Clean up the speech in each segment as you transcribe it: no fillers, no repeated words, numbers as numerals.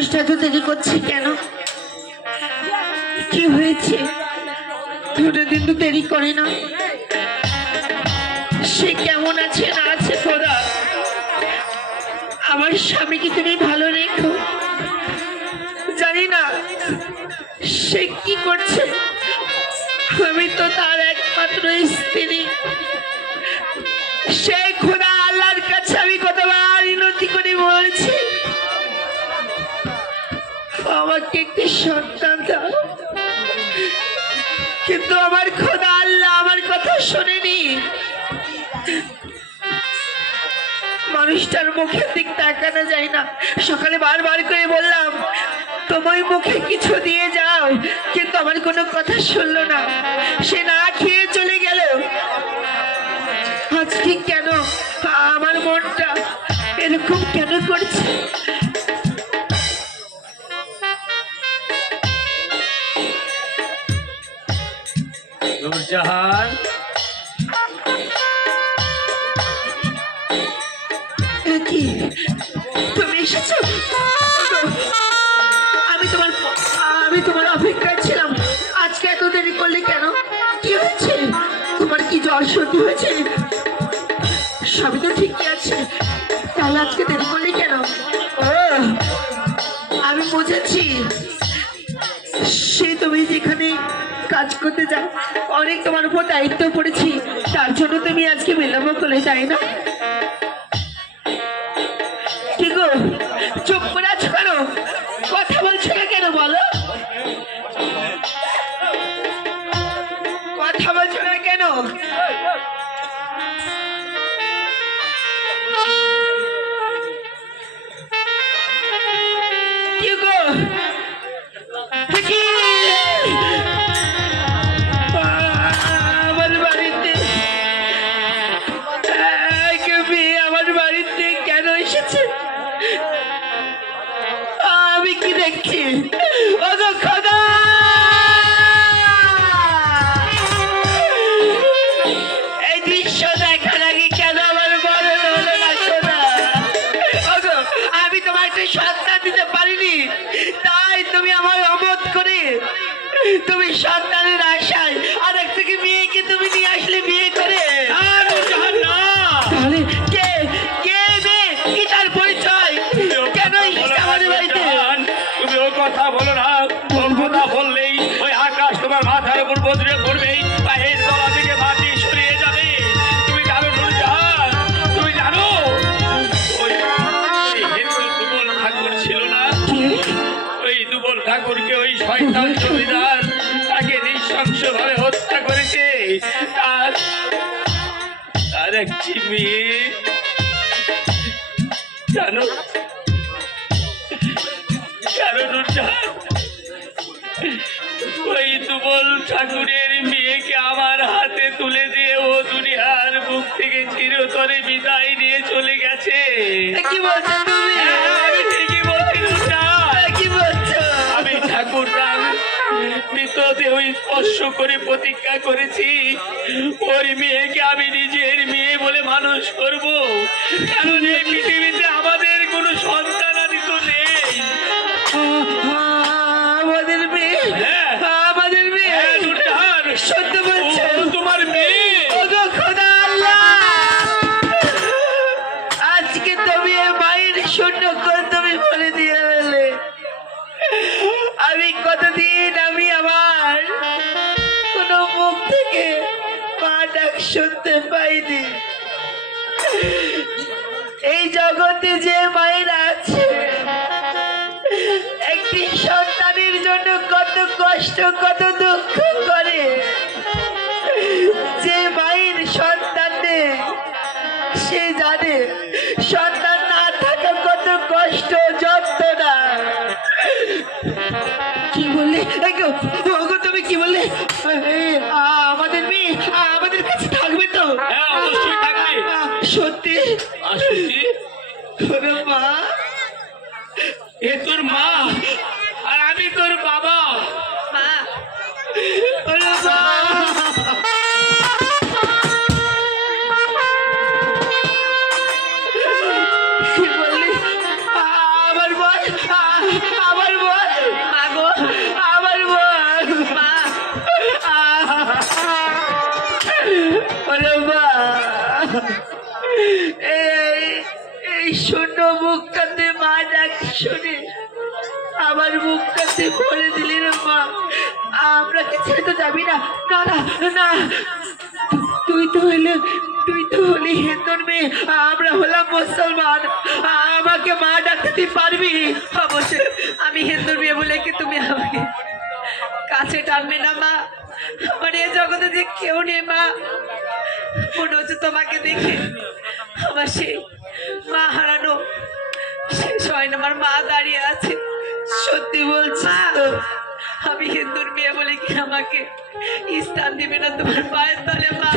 মানুষটা এত দেরি করছে কেন? কি হয়েছে? দিন তো দেরি করে না। সে কেমন আছে না আছে খোদা, আমার স্বামীকে তুমি ভালো রেখো। জানি না সে কি করছে, আমি তো তার একমাত্র স্ত্রী। সে খোদা আল্লাহর কাছে আমি কতবার মিনতি করে বলছি আমাকে একটি সন্তান দাও, কিন্তু আমার খোদা আল্লাহ আমার কথা শোনেনি। মানুষটার মুখের দিক তাকানো যায় না। সকালে বারবার করে বললাম তোমার মুখে কিছু দিয়ে যাও, কিন্তু আমার কোনো কথা শুনলো না। সে না খেয়ে চলে গেল। আজকে কেন আমার মনটা এরকম কেন করছে? নূরজাহান, কি তুমি এসেছো? আমি তোমার অপেক্ষায় ছিলাম। আজকে এত দেরি করলে কেন? কি হয়েছে? তোমার কি জ্বর সর্দি হয়েছে? সবই তো ঠিকই আছে, তাহলে আজকে দেরি করলে কেন? আমি বুঝেছি, সে তুমি যেখানে কাজ করতে যাও অনেক তোমার উপর দায়িত্ব পড়েছি, তার জন্য তুমি আজকে বিলম্ব করলে, তাই না? কি গো, চুপ করে আছো কেন? কথা বলছো না কেন বলো? কথা বলছো না কেন? কি গো, আমার বাড়িতে আমার বাড়িতে কেন এসেছে? আমি কি দেখছি? ওগো খোদা, এই দৃশ্য দেখার আগে কেন আমার মনে হলো না খোদা? ওগো, আমি তোমার একটা সন্তান দিতে পারিনি, তাই তুমি আমার অমত করে তুমি সন্তানের আশায় আর এক থেকে মেয়েকে তুমি নিয়ে আসলে বিয়ে করে। তাহলে কে কে মেয়ে, কি তার পরিচয়? কেন আমাদের বাড়িতে? তুমি ও কথা বলো না। ওর কথা বললেই ওই আকাশ তোমার মাথার উপর বজ্রে পড়বেই, পায়ের তলা থেকে মাটি সরিয়ে যাবে। তুমি জানো নূরজাহান, তুমি জানো ওই দুবল ঠাকুর ছিল না, ওই দুবল ঠাকুরকে ওই শয়তান জমিদার তাকে নৃশংস ভাবে হত্যা করেছে। তার একটি মেয়ে জানো, ওই দুবল ঠাকুরের মেয়েকে আমার হাতে তুলে দিয়ে ও দুনিয়ার বুক থেকে চিরতরে বিদায় নিয়ে চলে গেছে। কি বলছো তুমি? আমি ঠিকই বলছি নূরজাহান। কি বলছো? আমি ঠাকুরদার মৃতদেহ স্পর্শ করে প্রতিজ্ঞা করেছি ওর মেয়েকে আমি নিজের মেয়ে বলে মানুষ করব, কারণ এই পৃথিবীতে আমাদের কোনো সন্তান আদি তো নেই। আমাদের মেয়ে? আমাদের মেয়ে? নূরজাহান, সত্য বলছো? তোমার মেয়ে। ওগো খোদা আল্লাহ, আজকে তুমি মায়ের শূন্য করে তুমি বলে দিয়ে গেলে। আমি কতদিন আমি আমার কোন মুখ থেকে মা ডাক শুনতে পাইনি। এই জগতে যে মায়েরা আছে একটি সন্তানের জন্য কত কষ্ট কত দুঃখ করে, যে মায়ের সন্তান নেই সে জানে সন্তান না থাকা কত কষ্ট যন্ত্রণা। কি বললে? ওগো তুমি কি বললে? আমাদের মেয়ে আমাদের কাছে থাকবে তো? হ্যাঁ, অবশ্যই থাকবে। সত্যি? সত্যি? ওরে মা, এ তোর মা আর আমি তোর বাবা। মা, ওরে মা, কি বললি? আমার বল মুখটাতে মা ডাক শুনে আমার মুখটাতে ভরে দিলি রে মা। আমরা কি ছেড়ে তো যাবি না? না না না, তুই তো হলি হিন্দুর মেয়ে, আমরা হলাম মুসলমান। আমাকে মা ডাকতে তুই পারবি? অবশ্যই। আমি হিন্দুর মেয়ে বলে কি তুমি আমাকে কাছে টানবে না মা? আমার এই জগতে যে কেউ নেই মা। মনে হচ্ছে তোমাকে দেখে আমার সেই মা হারানো শেষ হয় না, আমার মা দাঁড়িয়ে আছে। সত্যি বলছি তো, আমি হিন্দুর মেয়ে বলে কি আমাকে স্থান দিবে না তোমার পায়ের তলে মা?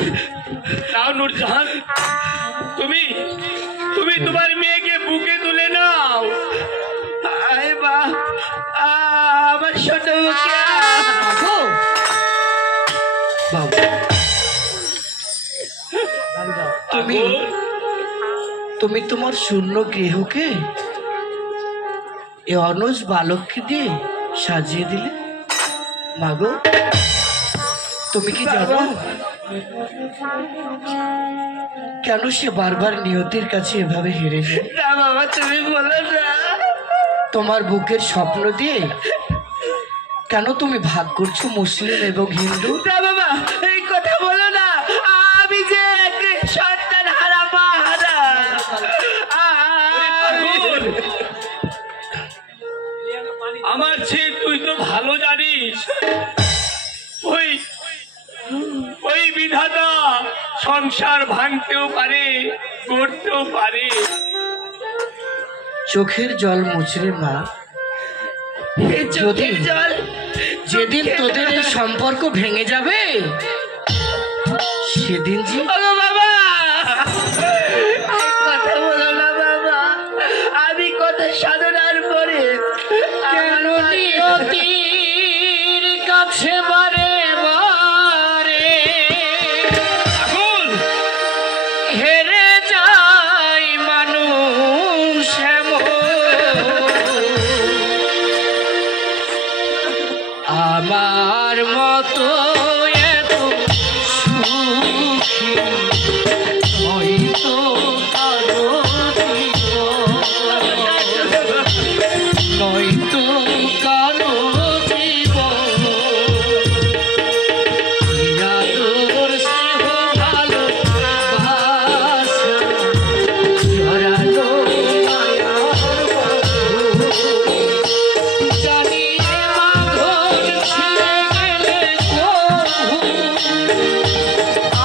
নাও নূরজাহান, তুমি তুমি তোমার মেয়েকে বুকে তুলে নাও। আয় মা, আমার ছোট মুখে তুমি তুমি তোমার শূন্য গৃহকে এ অনজ বালককে দিয়ে সাজিয়ে দিলে। মাগো, তুমি কি জানো কেন সে বারবার নিয়তির কাছে এভাবে হেরে যায়? না বাবা, তুমি বলো না। তোমার বুকের স্বপ্ন দিয়ে কেন তুমি ভাগ করছো মুসলিম এবং হিন্দু? না বাবা, এই কথা বলো না। আমি যে এক সন্তান হারা মা হারা। আমার চেয়ে তুই তো ভালো জানিস, ওই বিধাতা সংসার ভাঙতেও পারে, গড়তেও পারে। চোখের জল মুচড়ে মা, যেদিন তোদের এই সম্পর্ক ভেঙে যাবে সেদিন যে বাবা কথা বলো না বাবা। আমি কথা সাধনার পরে কেন নিয়তির কাছে বারে বারে হেরে যায় মানুষ। আমার মতো এত সুখী হয়তো কারো নয়তো কারো জীবন আদর স্নেহ ভালোবাসা জড়ানো জানি মাধুর ছিঁড়ে গেলে কবু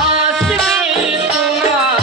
আসবে তোমার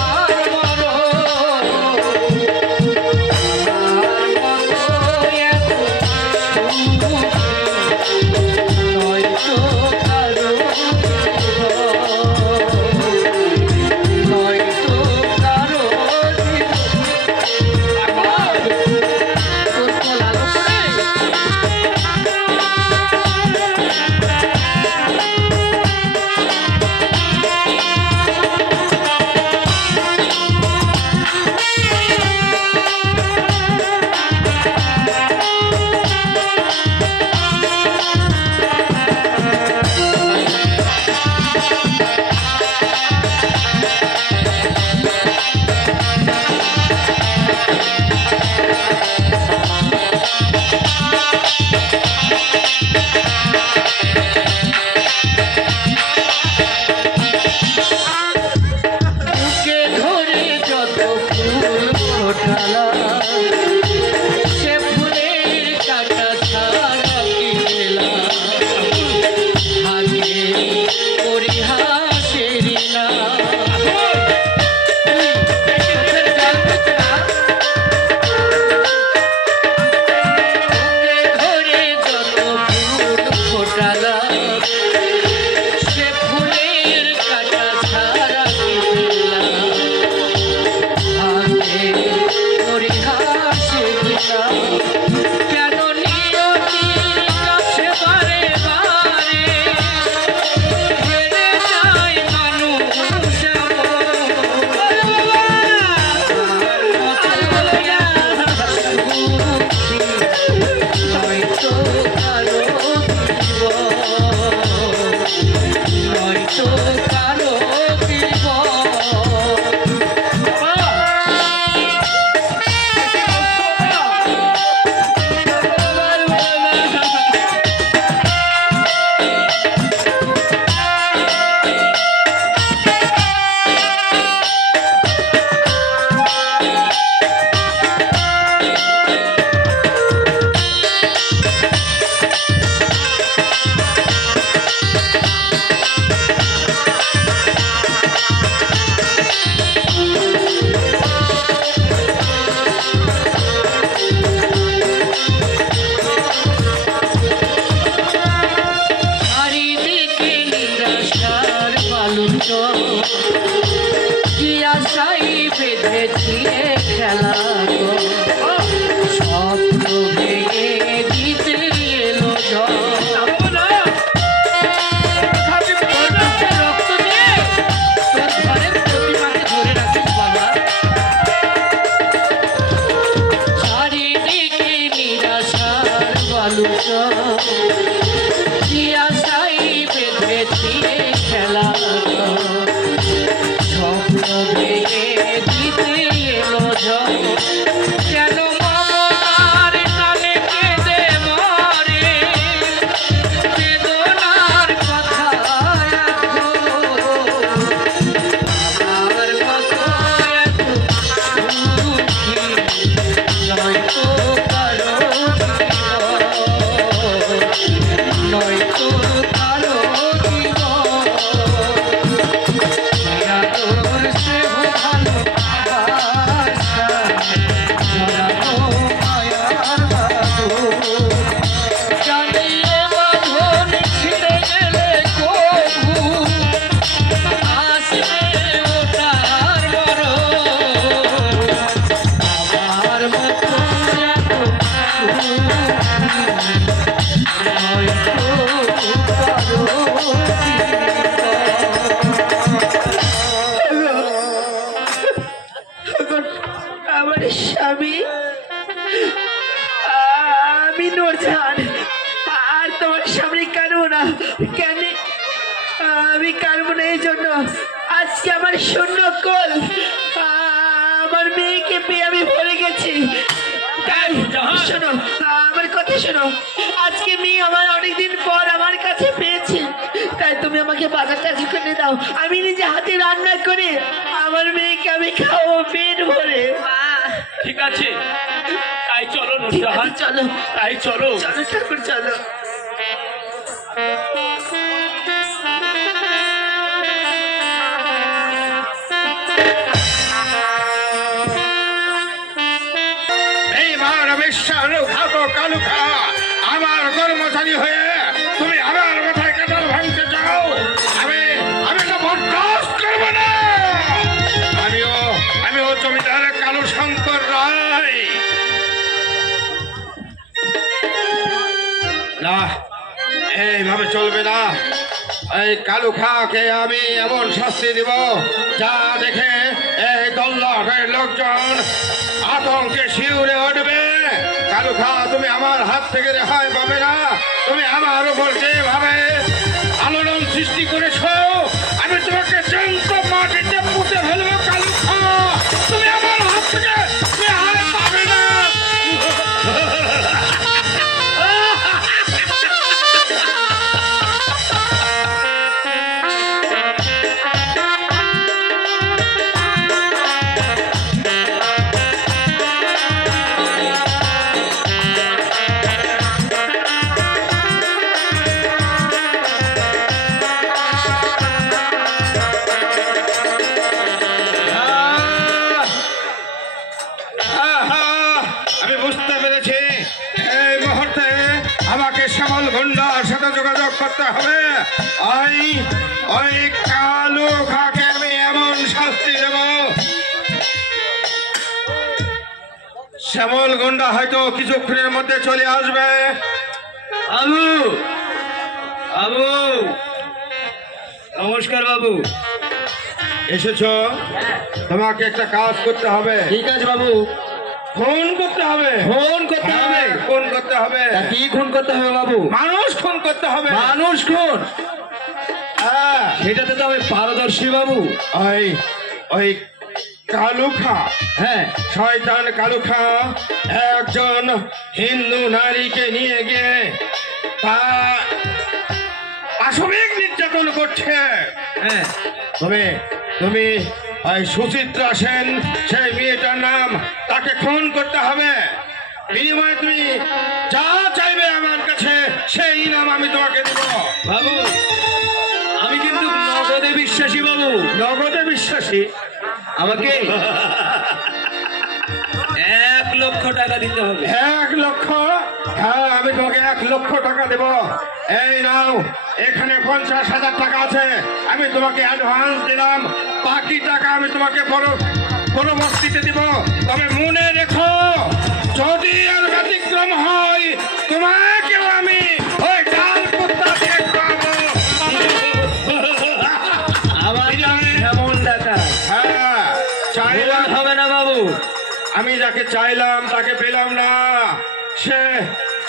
বুকে ধরে যত ফুল ফোটালা সে ফুলের কাটা ছাড়া কি পেলাম? ভাগ্যে পরিহাসের নাম। বুকে ধরে যত ফুল ফোটালা সে ফুলের কাটা ছাড়া কি পেলাম? ভাগ্যে পরিহাসের নাম। কেন নিয়তির কাছে বারে বারে হেরে যায় মানুষ নয়তো কারো নয়তো কারো জীবন। বেঁধেছি খেলা গো, স্বপ্ন ভেঙে দিতে এলো ঝড়। রক্ত দিয়ে তোর ঘরের প্রতিমাকে ধরে রাখিস বাবা। চারিদিকে নিরাশার বালুচর, আশাই বেঁধেছি খেলা ঘর, স্বপ্ন ভেঙে দিতে এলো ঝড়। কেন মামার টানে কেঁদে মরে, বেদনার কথা রাখো, আমার মতো এত সুখী নয়তো কারো জীবন, নয়তো কারো জীবন। তোর সে ভালো আশা, জড়ানো মায়ার বাঁধন, জানিয়ে বাঁধন ছিঁড়ে গেলে কবু আসবে ওটার মরণ। আমার মতো এত সুখী নয়তো কারো জীবন। আমার স্বামী, আমি নূরজাহান, আর তোমার সামনে কানবো না। কেন আমি কানবো না? এই জন্য আজকে আমার শূন্য কোল, আমার মেয়েকে পেয়ে আমি ভরে গেছি। তাই শোনো, আমার কথা শোনো, আজকে মেয়ে আমার অনেকদিন পর আমার কাছে পেয়েছি, তাই তুমি আমাকে বাজারটা ঝুঁকে দাও, আমি নিজে হাতে রান্না করে আমার মেয়েকে আমি খাওয়াবো পেট ভরে। ঠিক আছে, তাই চলো ঠিক আছে, নুরজাহান, চলো তাই চলো। চলো ঠাকুর চলো। এই মার বিশ্বাস খাতো কালুখা, আমার কর্মচারী হয়ে তুমি আমার মাথায় কাটাল ভাঙতে চাও, আমি আমি তো বরদাস্ত করব না। আমিও জমিদার কালু শঙ্কর রায়। না, এইভাবে চলবে না। এই কালু খাকে আমি এমন শাস্তি দিব যা দেখে এই দল্লাটের লোকজন আতঙ্কে শিউরে উঠবে। কালু খা, তুমি আমার হাত থেকে রেহাই পাবে না। তুমি আমার উপর যেভাবে আলোড়ন সৃষ্টি করেছ, আমি তোমাকে জ্যান্ত মাটিতে পুঁতে ফেলবো। কালু খা, তুমি আমার হাত থেকে রেহাই পাবে না। আমি বুঝতে পেরেছি, এই মুহূর্তে আমাকে শ্যামল গুন্ডার সাথে যোগাযোগ করতে হবে। ওই কালু খাকে আমি এমন শাস্তি দেব, শ্যামল গুন্ডা হয়তো কিছুক্ষণের মধ্যে চলে আসবে। বাবু, বাবু, নমস্কার বাবু। এসেছো, তোমাকে একটা কাজ করতে হবে। ঠিক আছে বাবু। খুন করতে হবে। ফোন করতে হবে? হ্যাঁ, খুন করতে হবে। তা কি খুন করতে হবে বাবু? মানুষ খুন করতে হবে। মানুষ খুন? হ্যাঁ, সেটাতে তো আমি পারদর্শী বাবু। ওই ওই কালুখা, হ্যাঁ, শয়তান কালুখা একজন হিন্দু নারীকে নিয়ে গিয়ে তা পাশবিক নির্যাতন করছে। হ্যাঁ, তুমি তুমি ওই সুচিত্রা সেন, সেই মেয়েটার নাম, তাকে খুন করতে হবে। বিনিময়ে তুমি যা চাইবে আমার কাছে সেই নাম আমি তোমাকে দেব। বাবু আমি কিন্তু নগদে বিশ্বাসী বাবু। নগদে বিশ্বাসী? আমাকে 1,00,000 টাকা দিতে হবে। 1 লক্ষ? হ্যাঁ, আমি তোমাকে 1 লক্ষ টাকা দেব। এই নাও, এখানে 50,000 টাকা আছে, আমি তোমাকে অ্যাডভান্স দিলাম, বাকি টাকা আমি তোমাকে পরে কোনো বস্তিতে দিব। তবে মনে রেখো, যদি আর ব্যতিক্রম হয় তোমাকেও আমি ওই ডাল কুত্তা দিয়ে খাওয়াবো। আমার এমন ডাকা হ্যাঁ, চাইলাম হবে না বাবু। আমি যাকে চাইলাম তাকে পেলাম না। সে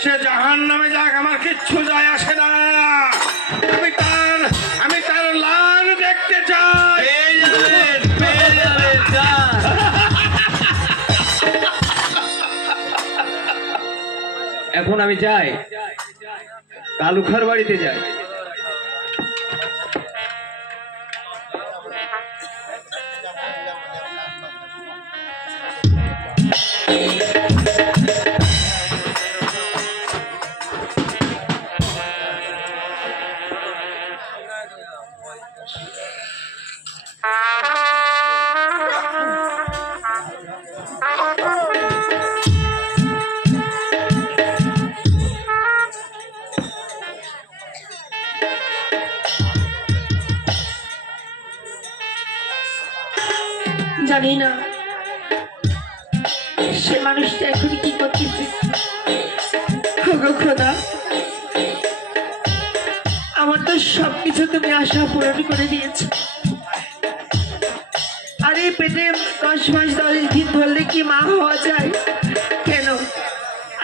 সে জাহান নামে যাক, আমার কিচ্ছু যায় আসে না। আমি তার লাল দেখতে চাই। পেয়ে যাবেন, যান। এখন আমি যাই, কালুখার বাড়িতে যাই। জানি না সে মানুষটা এখন কি করতেছে। ওগো খোদা, আমার তো সবকিছু তুমি আশা পূরণ করে দিয়েছ। আরে পেটে 10 মাস 10 দিন ধরলে কি মা হওয়া যায়? কেন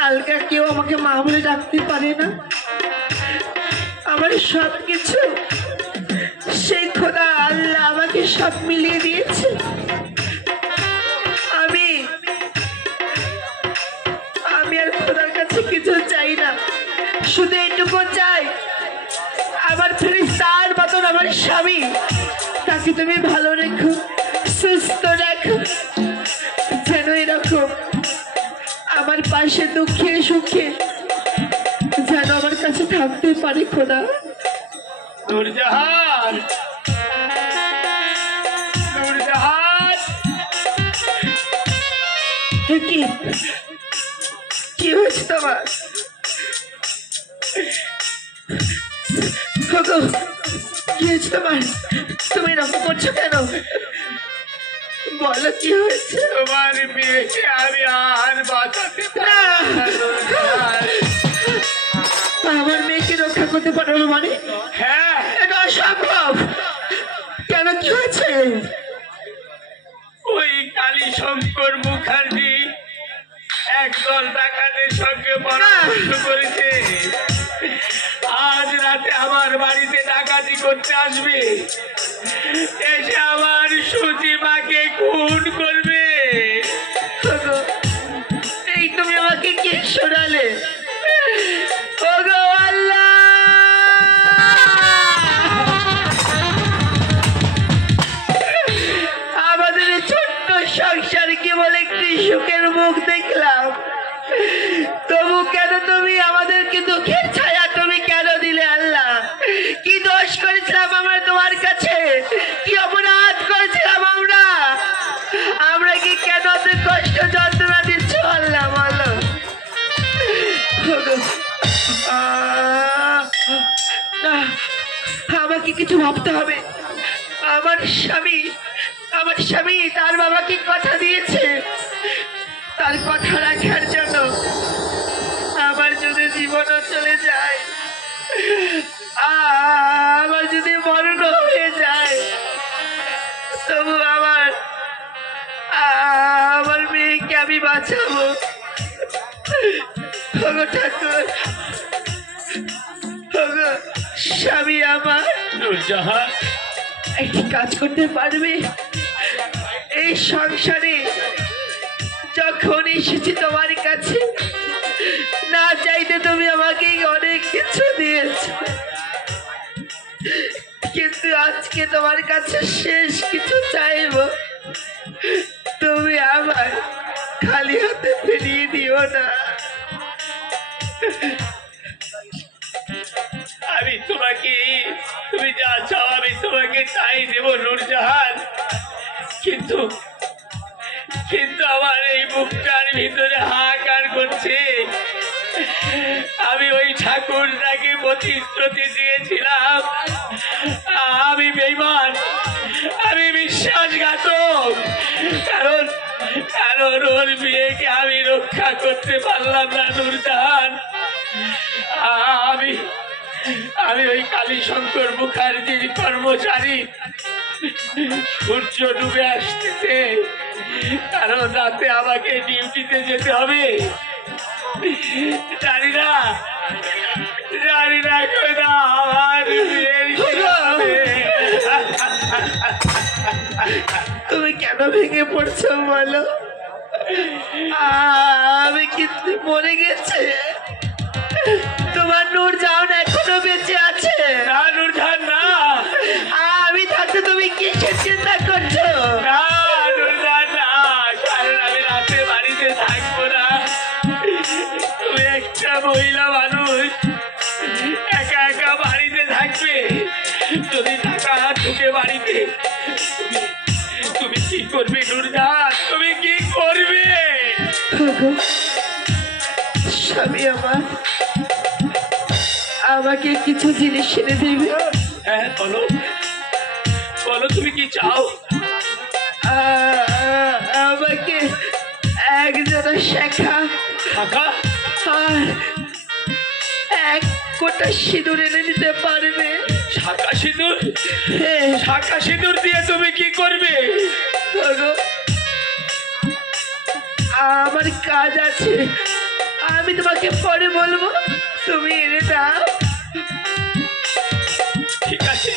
আলগা কেউ আমাকে মা বলে ডাকতে পারে না? আমার সবকিছু সেই খোদা আল্লাহ আমাকে সব মিলিয়ে দিয়েছে। আমি আর খোদার কাছে কিছু চাই না, শুধু এইটুকু চাই আমার ফেরেশতার মতন আমার স্বামী, তাকে তুমি ভালো রেখো, সুস্থ রাখো, যেন এরকম আমার পাশে দুঃখে সুখে যেন আমার কাছে থাকতে পারে খোদা। নূরজাহান, নূরজাহান, কি কি হয়েছে তোমার? ওগো, কি হয়েছে তোমার? তুমি এরকম করছো কেন? বলো কি হয়েছে? তোমার মেয়েকে আমি আর বাঁচাতে না, নূরজাহান। আমার মেয়েকে রক্ষা করতে পারো না মানে? হ্যাঁ, এটা অসম্ভব। কেন, কি হয়েছে? ওই কালী শঙ্কর মুখার্জি একদল ডাকাতের সঙ্গে পরামর্শ করেছে আজ রাতে আমার বাড়িতে ডাকাতি করতে আসবে, এসে আমার সুচিমাকে খুন করবে। ওগো, এই তুমি আমাকে কি শোনালে? ওগো আল্লাহ, আমাদের এই ছোট্ট সংসারে কেবল একটি সুখের মুখ দেখলাম, তবু কেন তুমি আমাদেরকে দুঃখের ছায়া তুমি কেন দিলে? আল্লাহ, কি দোষ করেছিলাম আমরা তোমার কাছে? কি অপরাধ করেছিলাম আমরা? আমরা কি কেন এত কষ্ট যন্ত্রণা দিচ্ছ আল্লাহ, বলো। না, আমাকে কিছু ভাবতে হবে। আমার স্বামী তার বাবাকে কথা দিয়েছে, তার কথা রাখার জন্য। আমার যদি জীবনও চলে যায়, আমার যদি মরণ হয়ে যায়, তবু আমার মেয়েকে আমি বাঁচাবো। ওগো ঠাকুর, ওগো স্বামী আমার, নূরজাহান, একটি কাজ করতে পারবে? এই সংসারে যখন এসেছি তোমার কাছে, না চাইতে তুমি আমাকে অনেক কিছু দিয়েছ, কিন্তু আজকে তোমার কাছে শেষ কিছু চাইব, তুমি আমার খালি হাতে ফিরিয়ে দিও না। আমি তোমাকে, তুমি যা চাও আমি তোমাকে তাই দেব নূরজাহান, কিন্তু আমার এই বুকটার ভিতরে হাহাকার করছে। আমি ওই ঠাকুরটাকে প্রতিশ্রুতি দিয়েছিলাম, আমি বেঈমান, আমি বিশ্বাসঘাতক, কারণ কারণ ওর বিয়েকে আমি রক্ষা করতে পারলাম না নূরজাহান। আমি আমি ওই কালীশঙ্কর মুখার্জির কর্মচারী। সূর্য ডুবে আসতেছে, কারণ রাতে আমাকে ডিউটিতে যেতে হবে। জানি না খোদা আমার বিয়ের কি হবে। তুমি কেন ভেঙে পড়ছো বলো? আমি কিন্তু মরে গেছে, তোমার নূরজাহান এখনো বেঁচে আছে। না নূরজাহান না, আমি থাকতে তুমি কিসের চিন্তা করছো? না নূরজাহান না, কারণ আমি রাতে বাড়িতে থাকবো না। তুমি একটা মহিলা মানুষ, একা একা বাড়িতে থাকবে। যদি টাকা ঢুকে বাড়িতে, তুমি কি করবে নূরজাহান? তুমি কি করবে? স্বামী আমাকে কিছু জিনিস এনে দিবে। হ্যাঁ বলো বলো, তুমি কি চাও? আমাকে একজোড়া শেখা টাকা? আর এক কোটা সিঁদুর এনে দিতে পারবে? শাঁখা সিঁদুর? হ্যাঁ, শাঁখা সিঁদুর দিয়ে তুমি কি করবে? ওগো, আমার কাজ আছে, আমি তোমাকে পরে বলবো, তুমি এনে দাও। ঠিক আছে,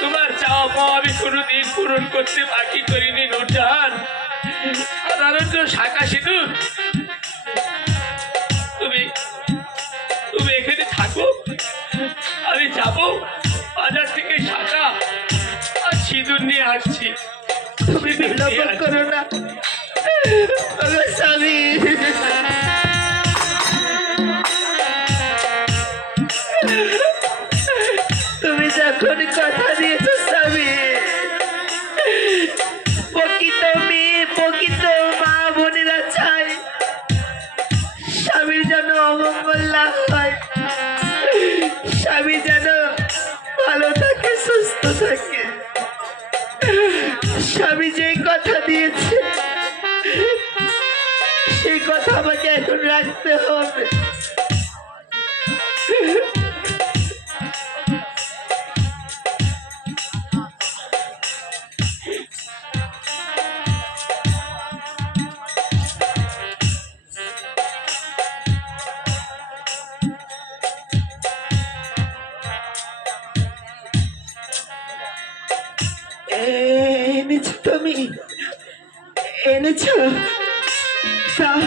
তোমার চাওয়া পাওয়া আমি কোনোদিন পূরণ করতে বাকি করিনি নূরজাহান। সাধারণত শাঁখা সিঁদুর, তুমি তুমি এখানে থাকো, আমি যাবো বাজার থেকে শাঁখা আর সিঁদুর নিয়ে আসছি। তুমি বিলম্ব করো না ওগো স্বামী। তুমি যখন কথা দিয়েছো স্বামী, প্রকৃত মেয়ে প্রকৃত মা বোনেরা চায় স্বামীর যেন অমঙ্গল না হয়, স্বামী যেন ভালো থাকে, সুস্থ থাকে। স্বামী যে কথা দিয়েছে সেই কথা আমাকে এখন রাখতে হবে। এনেছো তুমি, এনেছো, দাও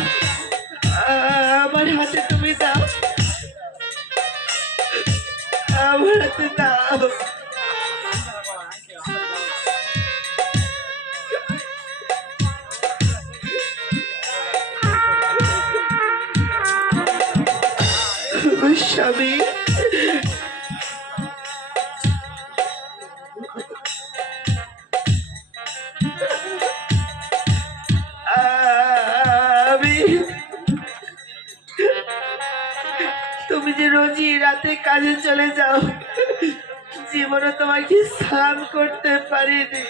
আমার হাতে, তুমি দাও আমার হাতে, দাও। স্বামী, তুমি যে রোজই রাতে কাজে চলে যাও, জীবনে তোমাকে সালাম করতে পারিনি,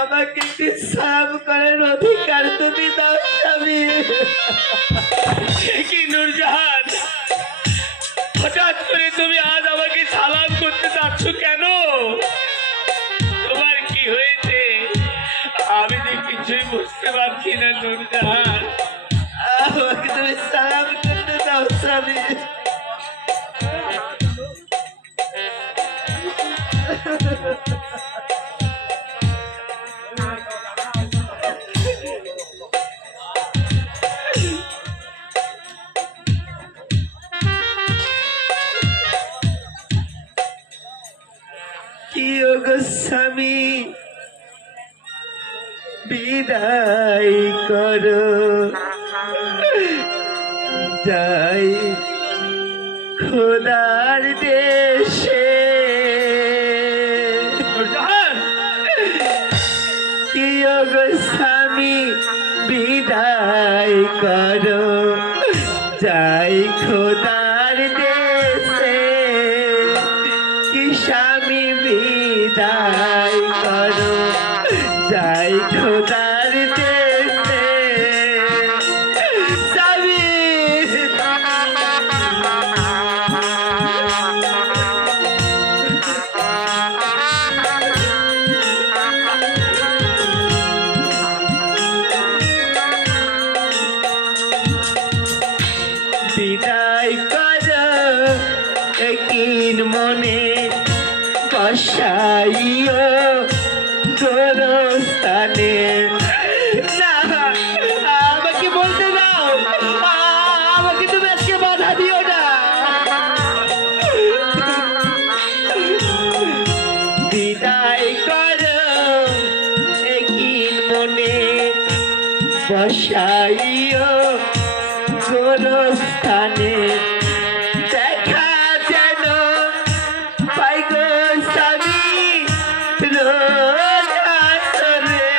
আমাকে একটি সালাম করার অধিকার তুমি দাও স্বামী। কি নূরজাহান, হঠাৎ করে তুমি আজ আমাকে সালাম করতে যাচ্ছ কেন? তোমার কি হয়েছে? আমি যে কিছুই বুঝতে পারছি না নূরজাহান। আমাকে তুমি সালাম করতে দাও স্বামী। কি ওগো স্বামী, বিদায় করো, যাই খোদার দেশে। নূরজাহান, কি ওগো স্বামী, বিদায় করো, যাই খোদার দেশে। কি স্বামী, বিদায় খোদার দেশে স্বামী বিদায় কর একিন মনে বসাইও গোরস্থানে না আমাকে বলতে দাও আমাকে তুমি আজকে বাধা দিও না বিদায় কর একিন মনে বসাইও গোরস্থানে দেখা যেন পাই গো স্বামী রোজ আসরে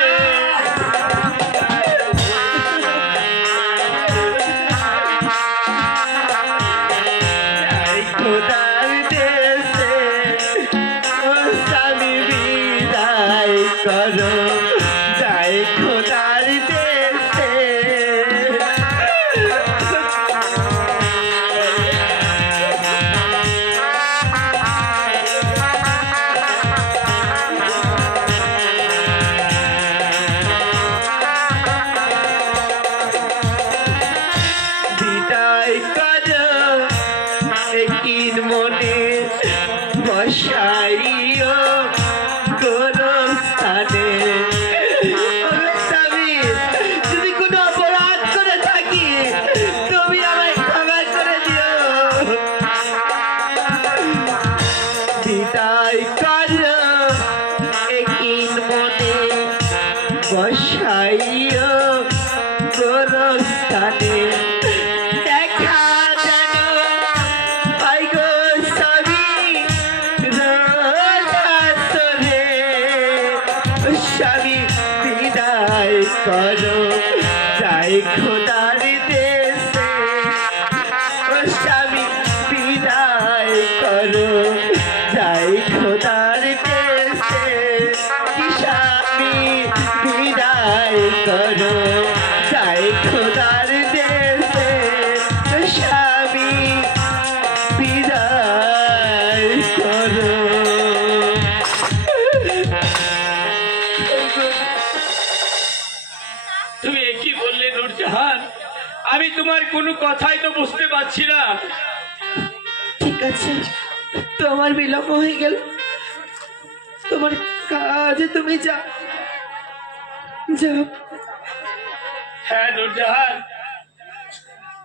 যাই খোদার দেশে ও স্বামী বিদায় করো যাই খোদার দেশে বিদায় কর একিন মনে বসাইও গোরস্থানে স্বামী যদি কোনো অপরাধ করে থাকি তুমি আমায় ক্ষমা করে দিও বিদায় কর একিন মনে বসাইও গোরস্থানে দেখা যেন পাই গো স্বামী রোজ আসরে স্বামী বিদায় করো যাই খোদার দেশে ও স্বামী বিদায় করো যাই খোদার দেশে কি স্বামী বিদায় করো যাই খোদার দেশে স্বামী বিদায় করো তুমি একই বললে নূরজাহান, আমি তোমার কোনো কথাই তো বুঝতে পারছি না। ঠিক আছে তোমার বিলম্ব হয়ে গেল তোমার কাজে তুমি যাও যাও হ্যাঁ নূরজাহান,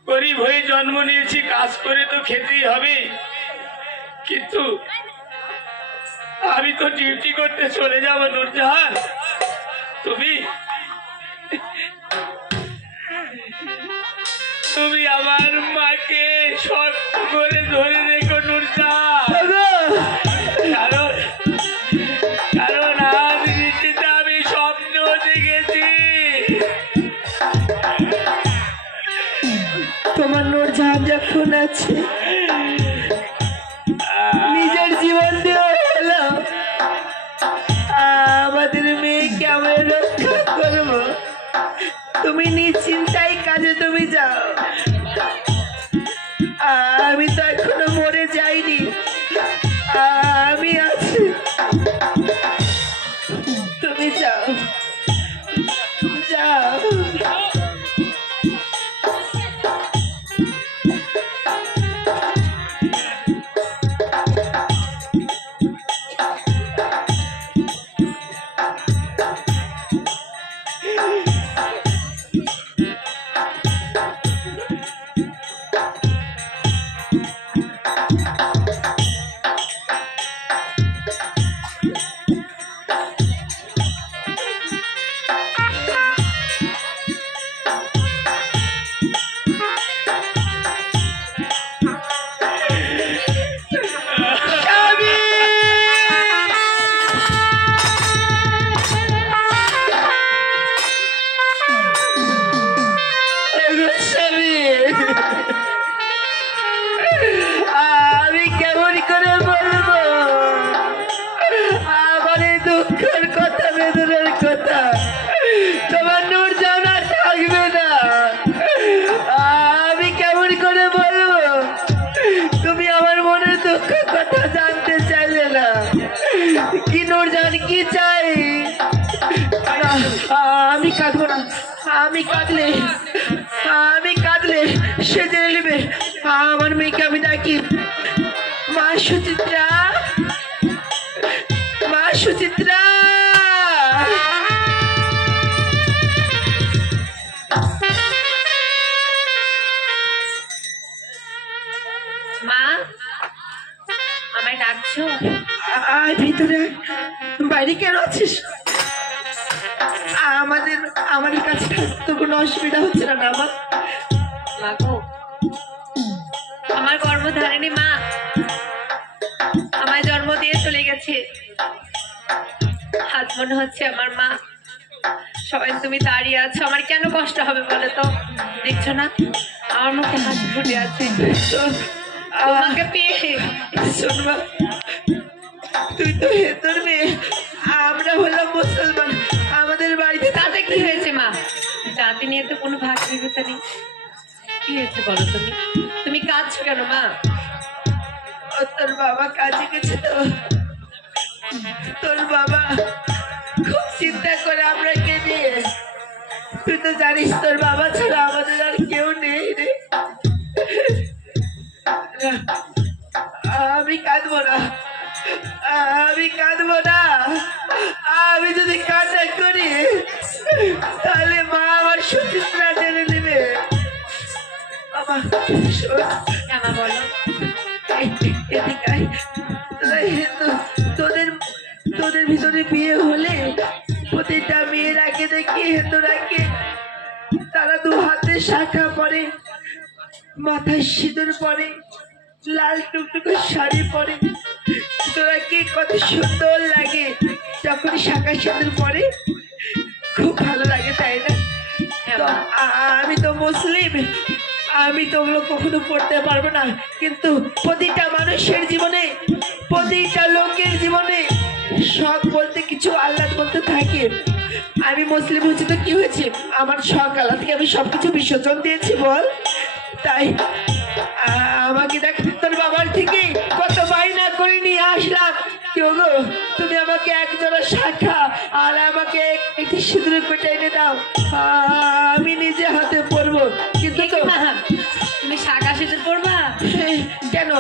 গরিব হয়ে জন্ম নিয়েছি, কাজ করে তো খেতেই হবে, কিন্তু আমি তো ডিউটি করতে চলে যাব নূরজাহান। তুমি তুমি আমার মাকে শক্ত করে ধরে রেখো নূরজাহান, কারণ কারণ আজ নিশ্চিত আমি স্বপ্ন দেখেছি। তোমার নূরজাহান যখন আছে নিজের জীবন দেওয়া হলো আমাদের মেয়েকে আমরা রক্ষা করবো তুমি নিশ্চিন্তাই কাজে তুমি যাও আমি তো এখনো মরে কথা জানতে চাইলে না। কি নূরজাহান কি চাই? না, আমি কাঁদবো না। আমি কাঁদলে সে জেনে নেবে। আমার মেয়েকে আমি ডাকি, মা সুচিত্রা, মা সুচিত্রা। মা, আমায় ডাকছো? আয় ভিতরে। বাইরে কেন আছিস? আমাদের কাছে থাকতে কোনো অসুবিধা হচ্ছে না না আমার? মা গো, আমার গর্ভধারিণী মা আমায় জন্ম দিয়ে চলে গেছে। আজ মনে হচ্ছে আমার মা। সবাই তুমি দাঁড়িয়ে আছো, আমার কেন কষ্ট হবে বলে তো? দেখছো না আমার মুখে হাসি ফুটে আছে তোমাকে পেয়ে। শোনবা, তুই তো হেতর মেয়ে, আমরা হলাম মুসলমান। আমাদের বাড়িতে তাতে কি হয়েছে মা? জাতি নিয়ে তো কোনো ভাগ বিভূতা নেই। কি হয়েছে বলো তুমি? তুমি কাঁদছো কেন মা? তোর বাবা কাজে গেছে তো। তোর বাবা খুব চিন্তা করে আমরা কে নিয়ে। তুই তো জানিস তোর বাবা ছাড়া আমাদের আর কেউ নেই রে। আমি কাঁদবো না, আমি যদি কাঁদা করি তাহলে মা আমার সুচিত্রা জেনে নেবে। আমার হ্যাঁ মা, বলো। তোদের ভিতরে বিয়ে হলে প্রতিটা মেয়ের আগে দেখি হেতরাকে তারা দু হাতে শাখা পরে, মাথায় সিঁদুর পরে, লাল টুকটুকে শাড়ি পরে। তোরা কি কত সুন্দর লাগে যখন শাখা সিঁদুর পরে, খুব ভালো লাগে তাই না? তো আমি তো মুসলিম, আমি তো ওগুলো কখনো পড়তে পারবো না। কিন্তু প্রতিটা মানুষের জীবনে, প্রতিটা লোকের জীবনে শখ বলতে কিছু আল্লাহ বলতে থাকে। আমি মুসলিম হচ্ছে তো কি হয়েছে? আমার শখ আল্লাহ থেকে আমি সবকিছু বিসর্জন দিয়েছি বল। তাই আমাকে দেখ, তোর বাবার থেকে কত বায়না করে নিয়ে আসলাম। কেউ গো, তুমি আমাকে একজোড়া শাখা আর আমাকে একটি সিঁদুর পেটে এনে দাও, আমি নিজে হাতে পরবো। কিন্তু তো তুমি শাখা সিঁদুর পরবা? কেন?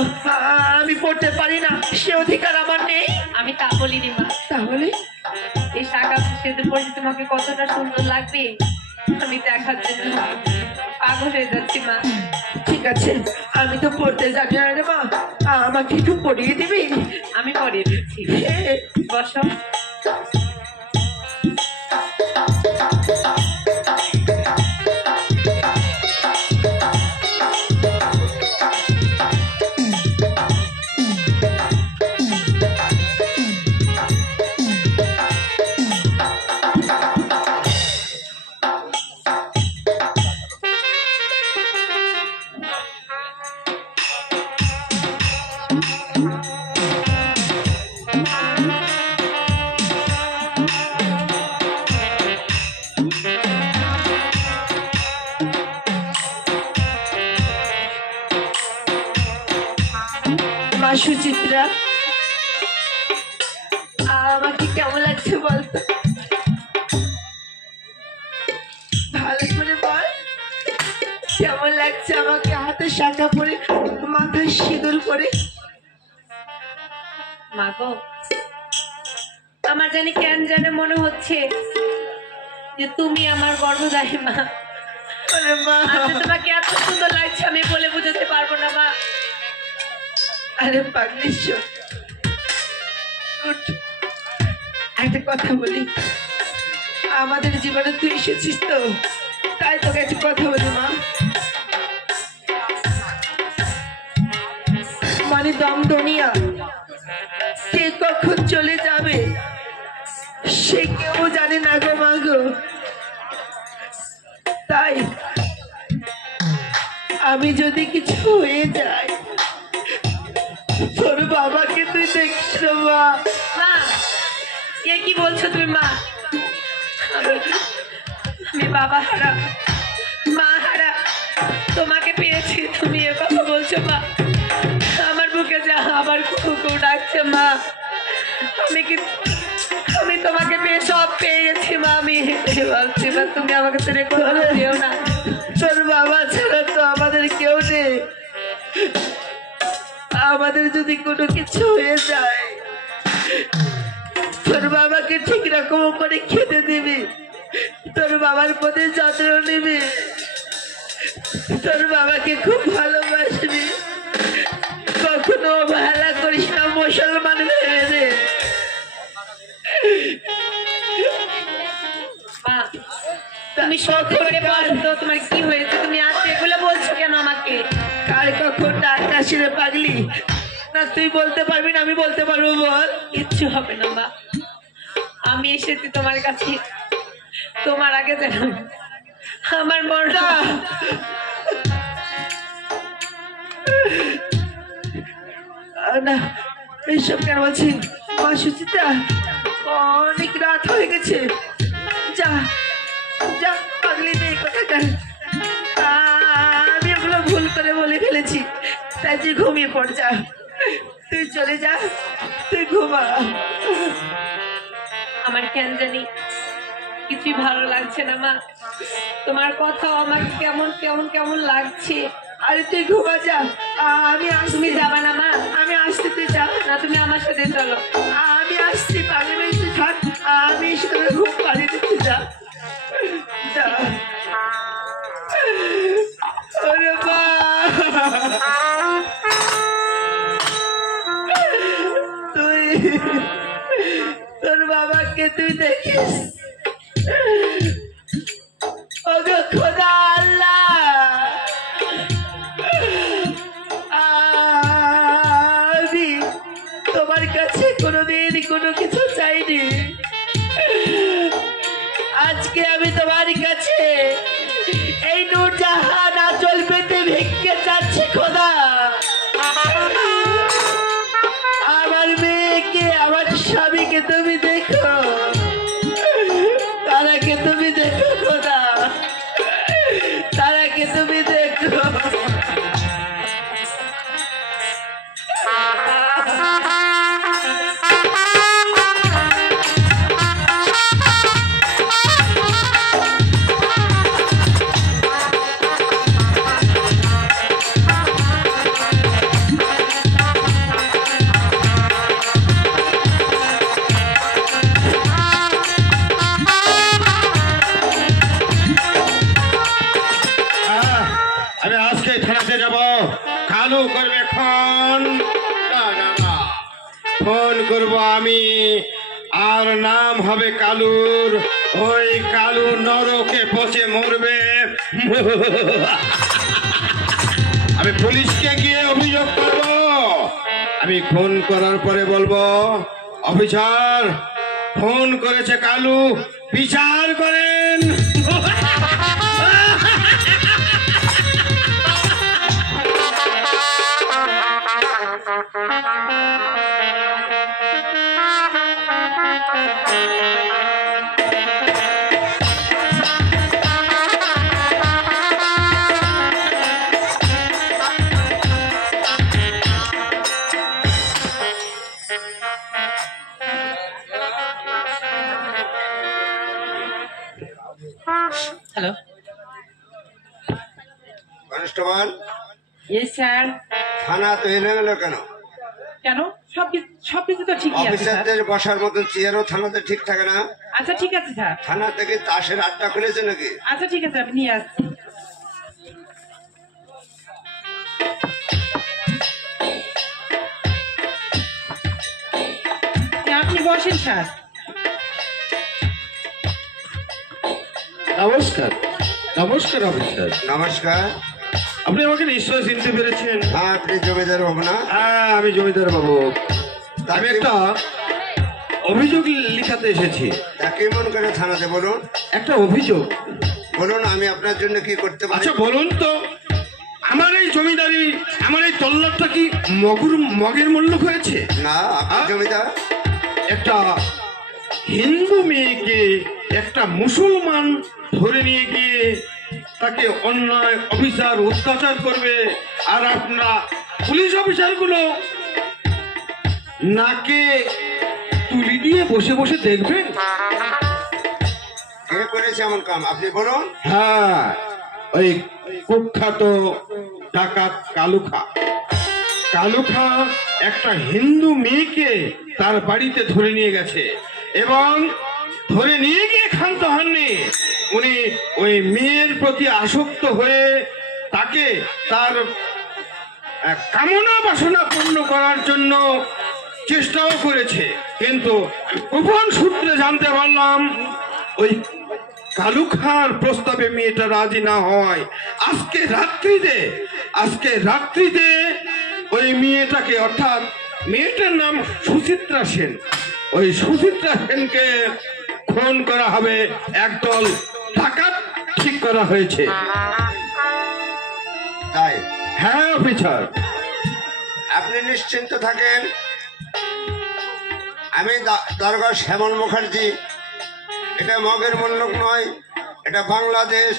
আমি পড়তে পারি না, সে অধিকার আমার নেই। আমি তা বলিনি মা। তাহলে এই শাখা সিঁদুর পরে তোমাকে কতটা সুন্দর লাগবে আমি দেখার জন্য পাগল হয়ে যাচ্ছি মা। ঠিক আছে, আমি তো পড়তে জানি না রে মা, আমাকে একটু পড়িয়ে দিবি? আমি পরিয়ে দিচ্ছি, বসো। মা সুচিত্রা, আমাকে কেমন লাগছে বলতো? ভালো করে বল, কেমন লাগছে আমাকে হাতে শাখা পরে, মাথায় সিঁদুর পরে? মা গো, আমার জানি কেন জানে মনে হচ্ছে যে তুমি আমার গর্ভধারী মা। আরে মা, আজকে তোমাকে এত সুন্দর লাগছে আমি বলে বোঝাতে পারবো না মা। আরে পাগলেশ্বর, একটা কথা বলি, আমাদের জীবনে তুই এসেছিস তো, তাই তোকে একটা কথা বলি মা। মানে দম দুনিয়া কে কখন চলে যাবে সে কেউ জানে না গো মা গো। তাই আমি যদি কিছু হয়ে যায়, তোর বাবাকে তুই দেখিস না মা। মা, এ কি বলছো তুমি মা? আমি বাবা হারা, মা হারা তোমাকে পেয়েছি, তুমি এ কথা বলছো মা? আমার বুকে যা আবার খুব কুকু ডাকছে মা। আমি তোমাকে পেয়ে সব পেয়ে গেছি মা। আমি ভাবছি মা তুমি আমাকে ছেড়ে কোথাও যেও না। তোর বাবা ছাড়া তো আমাদের কেউ নেই। আমাদের যদি কোনো কিছু হয়ে যায়, তোর বাবাকে ঠিক রকম করে খেতে দিবি, তোর বাবার প্রতি যত্ন নিবি, তোর বাবাকে খুব ভালোবাসবি, কখনো অবহেলা করিস না মুসলমান ভেবে রে। মা তুমি সত্যি করে বলো তো তোমার কি হয়েছে? তুমি আজ এগুলো বলছো কেন আমাকে? কার কখন ডাক আসিরে পাগলি? না তুই বলতে পারবি না, আমি বলতে পারবো? বল। কিচ্ছু হবে না মা, আমি এসেছি তোমার কাছে। তোমার আগে যেন আমার মনটা না, এইসব কেন বলছি? মা সুচিতা, অনেক রাত হয়ে গেছে। যা যা পাগলি নেই কোথাকার। আমি ওগুলো ভুল করে বলে ফেলেছি, তাই তুই ঘুমিয়ে পড়। যা, তুই চলে যা, তুই ঘুমা। আমার কেন জানি কিছুই ভালো লাগছে না মা। তোমার কথাও আমাকে কেমন কেমন কেমন লাগছে। আরে তুই ঘুমা, যা। আমি তুমি আসছি। যাবা না মা? আমি আসছি, তুই যা। না তুমি আমার সাথে চলো। আমি আসছি, পাগলি মেয়ে, তুই থাক। আমি এসে তোকে ঘুম পাড়িয়ে দিচ্ছি। যা যা। ওরে মা, তুই তোর বাবাকে তুই দেখিস। ওগো খোদা আল্লাহ, আমি তোমার কাছে কোনোদিন কোনো কিছু চাইনি। আজকে আমি তোমার কাছে এই নূরজাহান আঁচল পেতে ভিক্ষে চাচ্ছি খোদা। আমার মেয়েকে, আমার স্বামীকে তুমি দেখো, তারাকে তুমি দেখো খোদা, তারাকে তুমি দেখো। আমি আজকে থানাতে যাব। কালু করবে ফোন। না না না, ফোন করব আমি, আর নাম হবে কালুর। ওই কালু নরকে পচে মরবে। আমি পুলিশকে গিয়ে অভিযোগ করব। আমি ফোন করার পরে বলবো, অফিসার ফোন করেছে কালু, বিচার করেন। Hello, constable, yes sir. থানা তো এলে গেল কেন? কেন? সবকিছু তো ঠিকই আছে স্যার। অফিসারদের বসার মতো চেয়ারও থানাতে ঠিক থাকে না? আচ্ছা ঠিক আছে স্যার। থানা থেকে তাসের আড্ডা খুলেছে নাকি? আচ্ছা ঠিক আছে, আমি নিয়ে আসছি। আপনি বসেন স্যার। নমস্কার। নমস্কার অফিসার। নমস্কার। আপনি আমাকে নিশ্চয় চিনতে পেরেছেন? হ্যাঁ, আপনি জমিদার বাবু না? হ্যাঁ, আমি জমিদার বাবু। আমি একটা অভিযোগ লিখাতে এসেছি। তা কেমন করে থানাতে বলুন? একটা অভিযোগ। বলুন, আমি আপনার জন্য কি করতে পারি? আচ্ছা বলুন তো, আমার এই জমিদারি, আমার এই তল্লাটটা কি মগের মূল্য হয়েছে? না, আপনি জমিদার। একটা হিন্দু মেয়েকে একটা মুসলমান ধরে নিয়ে গিয়ে তাকে অন্যায় অফিসার অত্যাচার করবে, আর আপনারা পুলিশ অফিসার গুলো নাকে তুলি দিয়ে বসে বসে দেখবেন? কে করেছে এমন কাম আপনি বলুন। হ্যাঁ, ওই কুখ্যাত ডাকাত কালুখা। কালুখা একটা হিন্দু মেয়েকে তার বাড়িতে ধরে নিয়ে গেছে এবং ধরে নিয়ে গিয়ে ক্ষান্ত হননি। উনি ওই মেয়ের প্রতি আসক্ত হয়ে তাকে তার কামনা বাসনা পূর্ণ করার জন্য চেষ্টাও করেছে, কিন্তু গোপন সূত্রে জানতে পারলাম ওই কালুখার প্রস্তাবে মেয়েটা রাজি না হয় আজকে রাত্রিতে ওই মেয়েটাকে, অর্থাৎ মেয়েটার নাম সুচিত্রা সেন, ওই সুচিত্রা সেনকে খুন করা হবে। একদল ডাকাত ঠিক করা হয়েছে। তাই হ্যাঁ অফিসার। আপনি নিশ্চিন্ত থাকেন, আমি দারোগা শ্যামল মুখার্জি। এটা মগের মুল্লুক নয়, এটা বাংলাদেশ।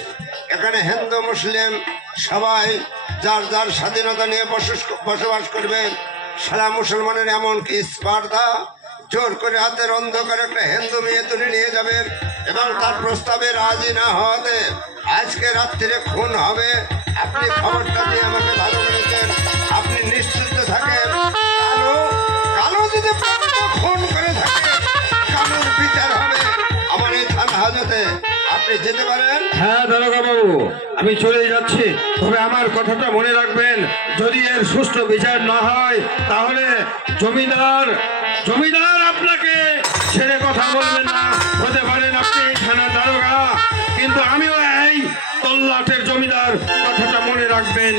এখানে হিন্দু মুসলিম সবাই যার যার স্বাধীনতা নিয়ে বসবাস করবেন। সারা মুসলমানের এমনকি স্পার্ধা জোর করে হাতের অন্ধকার একটা হিন্দু মেয়ে তুলে নিয়ে যাবেন এবং তার প্রস্তাবে রাজি না হওয়াতে আজকে রাত্রিরে খুন হবে। আপনি খবরটা দিয়ে আমাকে ভালো করেছেন, আপনি নিশ্চিন্ত থাকেন। কালো যদি খুন করে থাকে, কালোর বিচার হবে আমার এই থানা হাজতে। আপনি যেতে পারেন। হ্যাঁ দারোগা বাবু, আমি চলে যাচ্ছি, তবে আমার কথাটা মনে রাখবেন, যদি এর সুষ্ঠু বিচার না হয় তাহলে জমিদার আপনাকে ছেড়ে কথা বলবেন না। হতে পারেন আপনি এই থানার দারোগা, কিন্তু আমিও এই তল্লাটের জমিদার, কথাটা মনে রাখবেন।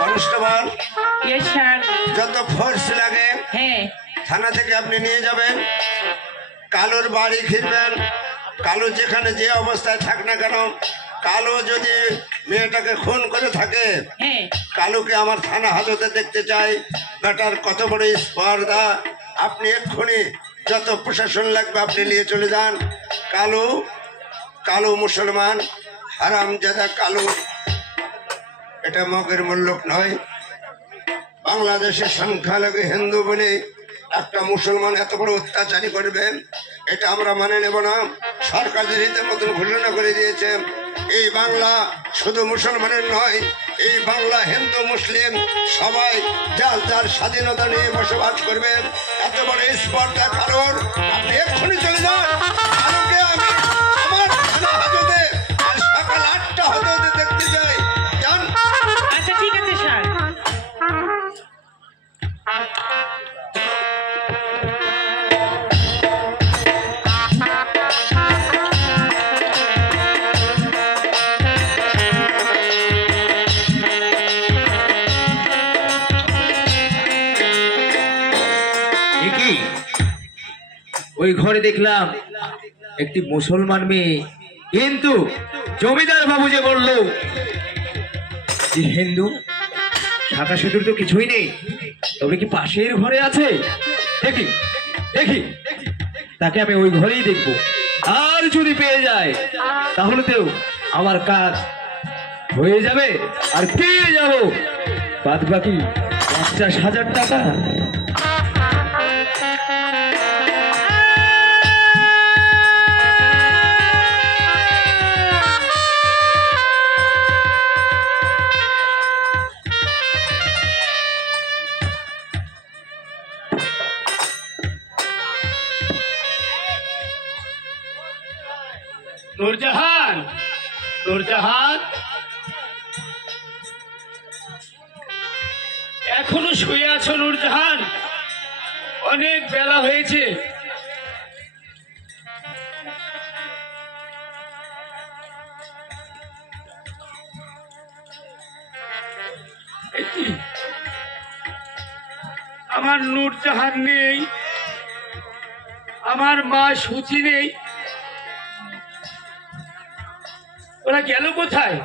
Constable, yes sir. যত ফোর্স লাগে হ্যাঁ থানা থেকে আপনি নিয়ে যাবেন। কালোর বাড়ি ফিরবেন। কালো যেখানে যে অবস্থায় থাক না কেন, কালো যদি মেয়েটাকে খুন করে থাকে, হ্যাঁ কালুকে আমার থানা হাজতে দেখতে চাই। বেটার কত বড় স্পর্ধা। আপনি এক্ষুনি যত প্রশাসন লাগবে আপনি নিয়ে চলে যান। কালু মুসলমান, হারামজাদা কালু। এটা মগের মুল্লুক নয়। বাংলাদেশের সংখ্যালঘু হিন্দু বলে একটা মুসলমান এত বড় অত্যাচারী করবে, এটা আমরা মানে নেব না। সরকারের রীতি মতন ঘোষণা করে দিয়েছে এই বাংলা শুধু মুসলমানের নয়, এই বাংলা হিন্দু মুসলিম সবাই যার যার স্বাধীনতা নিয়ে বসবাস করবেন। এত বড় স্পর্ধা কারণ আপনি এক্ষুনি চলে যান। কালুকে আমি আমার থানা হাজতে আর সকাল 8টা হাজতে দেখতে চাই। যান। আচ্ছা ঠিক আছে স্যার। কি ওই ঘরে দেখলাম একটি মুসলমান মেয়ে, কিন্তু জমিদার বাবু যে বললো যে হিন্দু, সাদা সেতুর তো কিছুই নেই, তবে কি পাশের ঘরে আছে? দেখি দেখি তাকে আমি ওই ঘরেই দেখবো, আর যদি পেয়ে যায় তাহলে তো আমার কাজ হয়ে যাবে, আর পেয়ে যাব বাদ বাকি 50,000 টাকা। নূরজাহান, নূরজাহান, এখনো শুয়ে আছো নূরজাহান? অনেক বেলা হয়েছে। আমার নূরজাহান নেই, আমার মা সুচি নেই, ওরা গেল কোথায়?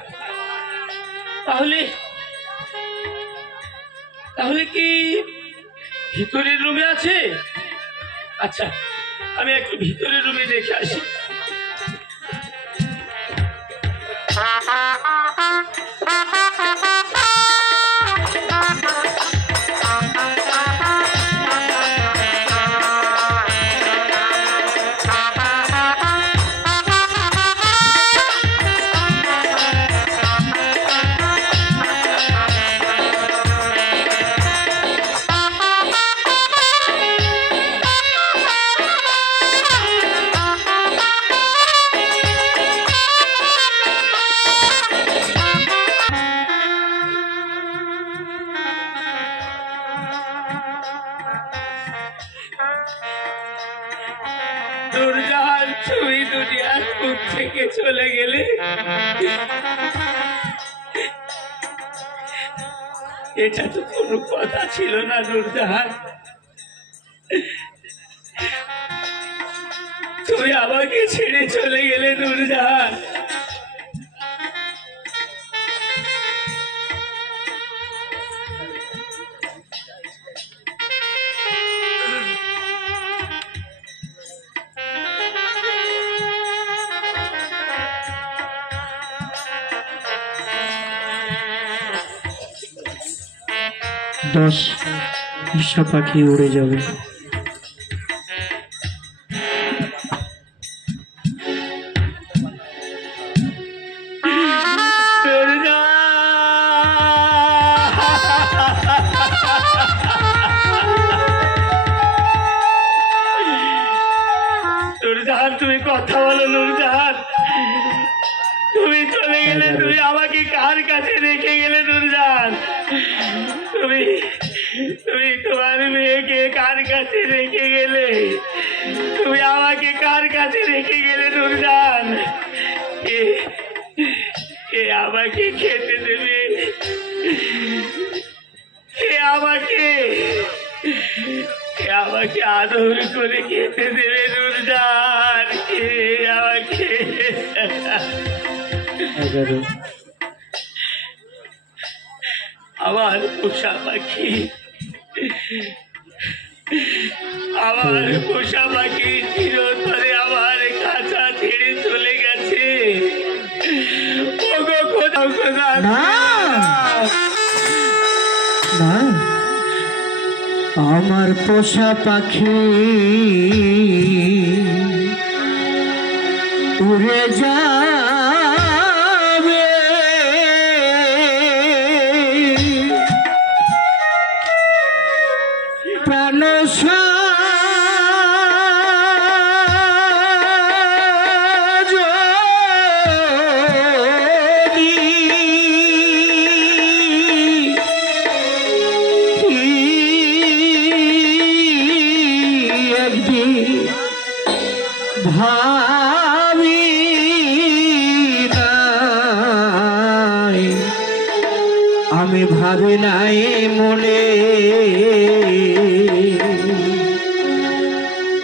তাহলে কি ভিতরের রুমে আছে? আচ্ছা, আমি একটু ভিতরের রুমে দেখে আসি। নূরজাহান তুমি দুনিয়ার বুক থেকে চলে গেলে এটা তো কোনো কথা ছিল না নূরজাহান। তুমি আমাকে ছেড়ে চলে গেলে নূরজাহান। দশ ঈশা পাখি উড়ে যাবে। নূরজাহান তুমি কথা বলো নূরজাহান। তুমি চলে গেলে তুমি আমাকে কার কাছে রেখে গেলে নূরজাহান? তুমি তুমি তোমার মেয়েকে কার কাছে রেখে গেলে? তুমি আমাকে কার কাছে রেখে গেলে নূরজাহান? কে আমাকে খেতে দেবে? কে আমাকে আমাকে আদর করে খেতে দেবে নূরজাহান? কে আমাকে? 11 আমার পোষা পাখি, আমার পোষা পাখি চিরতরে আমার কাছা ছেড়ে চলে গেছে। ওগো খোদা খোদা না না, আমার পোষা পাখি উড়ে যাবে, প্রাণ ভাবি নাই, আমি ভাবি নাই মনে,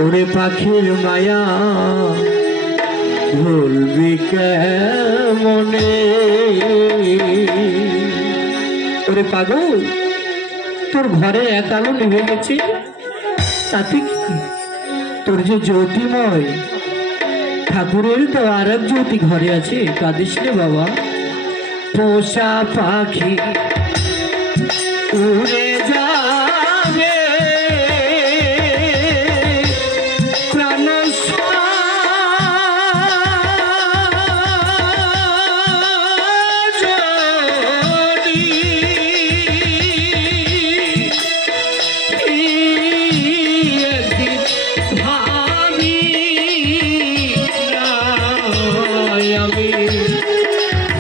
ওরে পাখির মায়া ভুলবি কেমনে? ওরে পাগল, তোর ঘরে এক আলো নিভে গেছে, তাতে কি? তোর যে জ্যোতিময় ঠাকুরের তো আর এক জ্যোতি ঘরে আছে, কাঁদিস রে বাবা। পোষা পাখি উড়ে যাবে, প্রাণ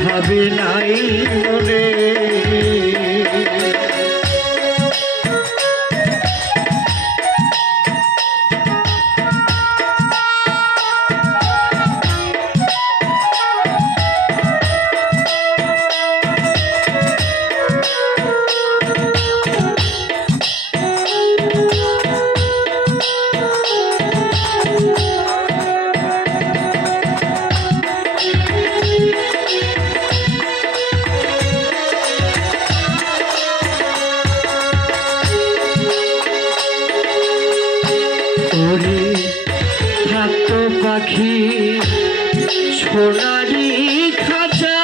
ভাবে নাই মনে, ওরে থাকতো পাখি সোনারি খাঁচা,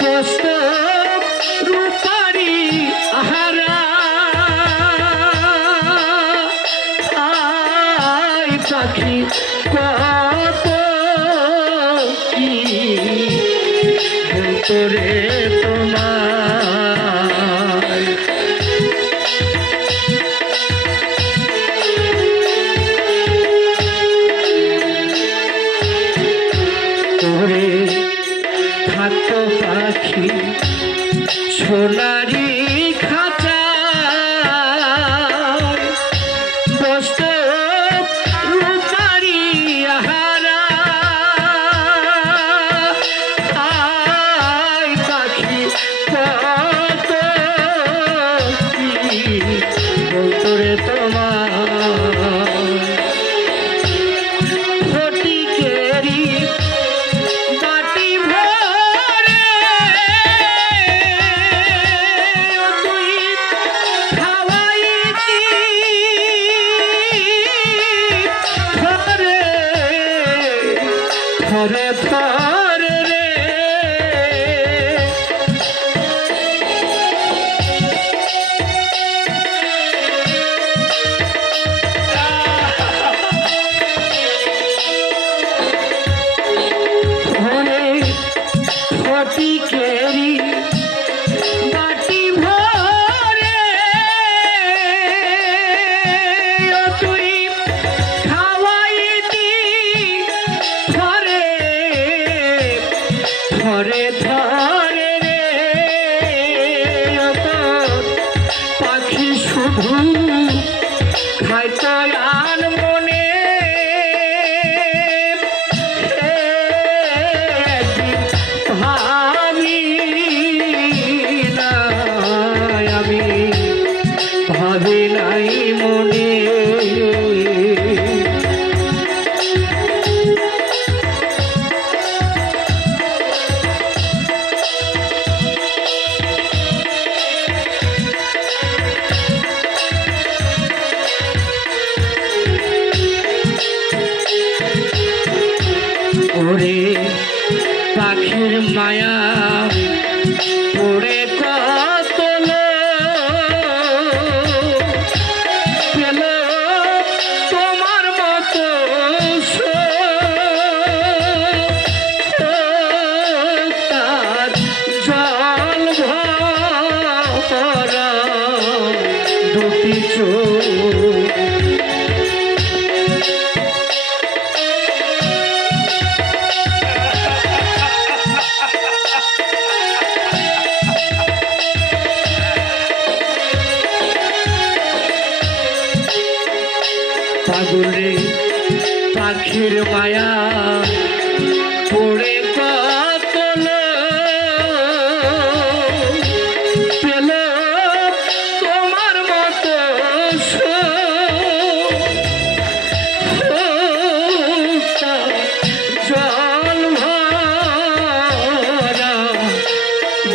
বস্ত রূপারি আহারা, আয় পাখি কত কি তোরে তোমার, তোরে থাকতো পাখি সোনারি খাঁচা, বস্ত মায়া পড়ে কত পেল তোমার মতো তার জল ভরা দুটি চোখ পাগলে পাখির মায়া পড়ে কত পেল তোমার মতো জল ভরা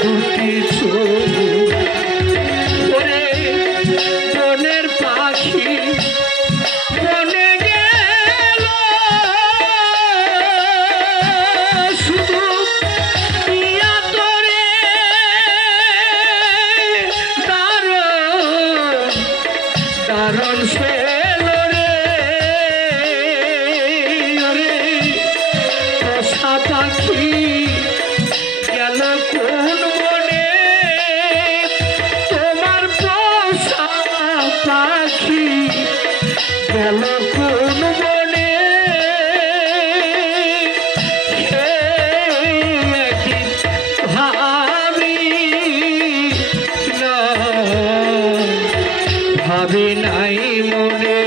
দুটি চোখ ওরে বনের পাখি বনে গেল শুধু ইয়া তোরে দারণ ছিল রে ওরে পোষা পাখি গেল কোন বনে তোমার পোষা পাখি গেল কোন বনে একদিন ভাবি না ভাবি নাই মনে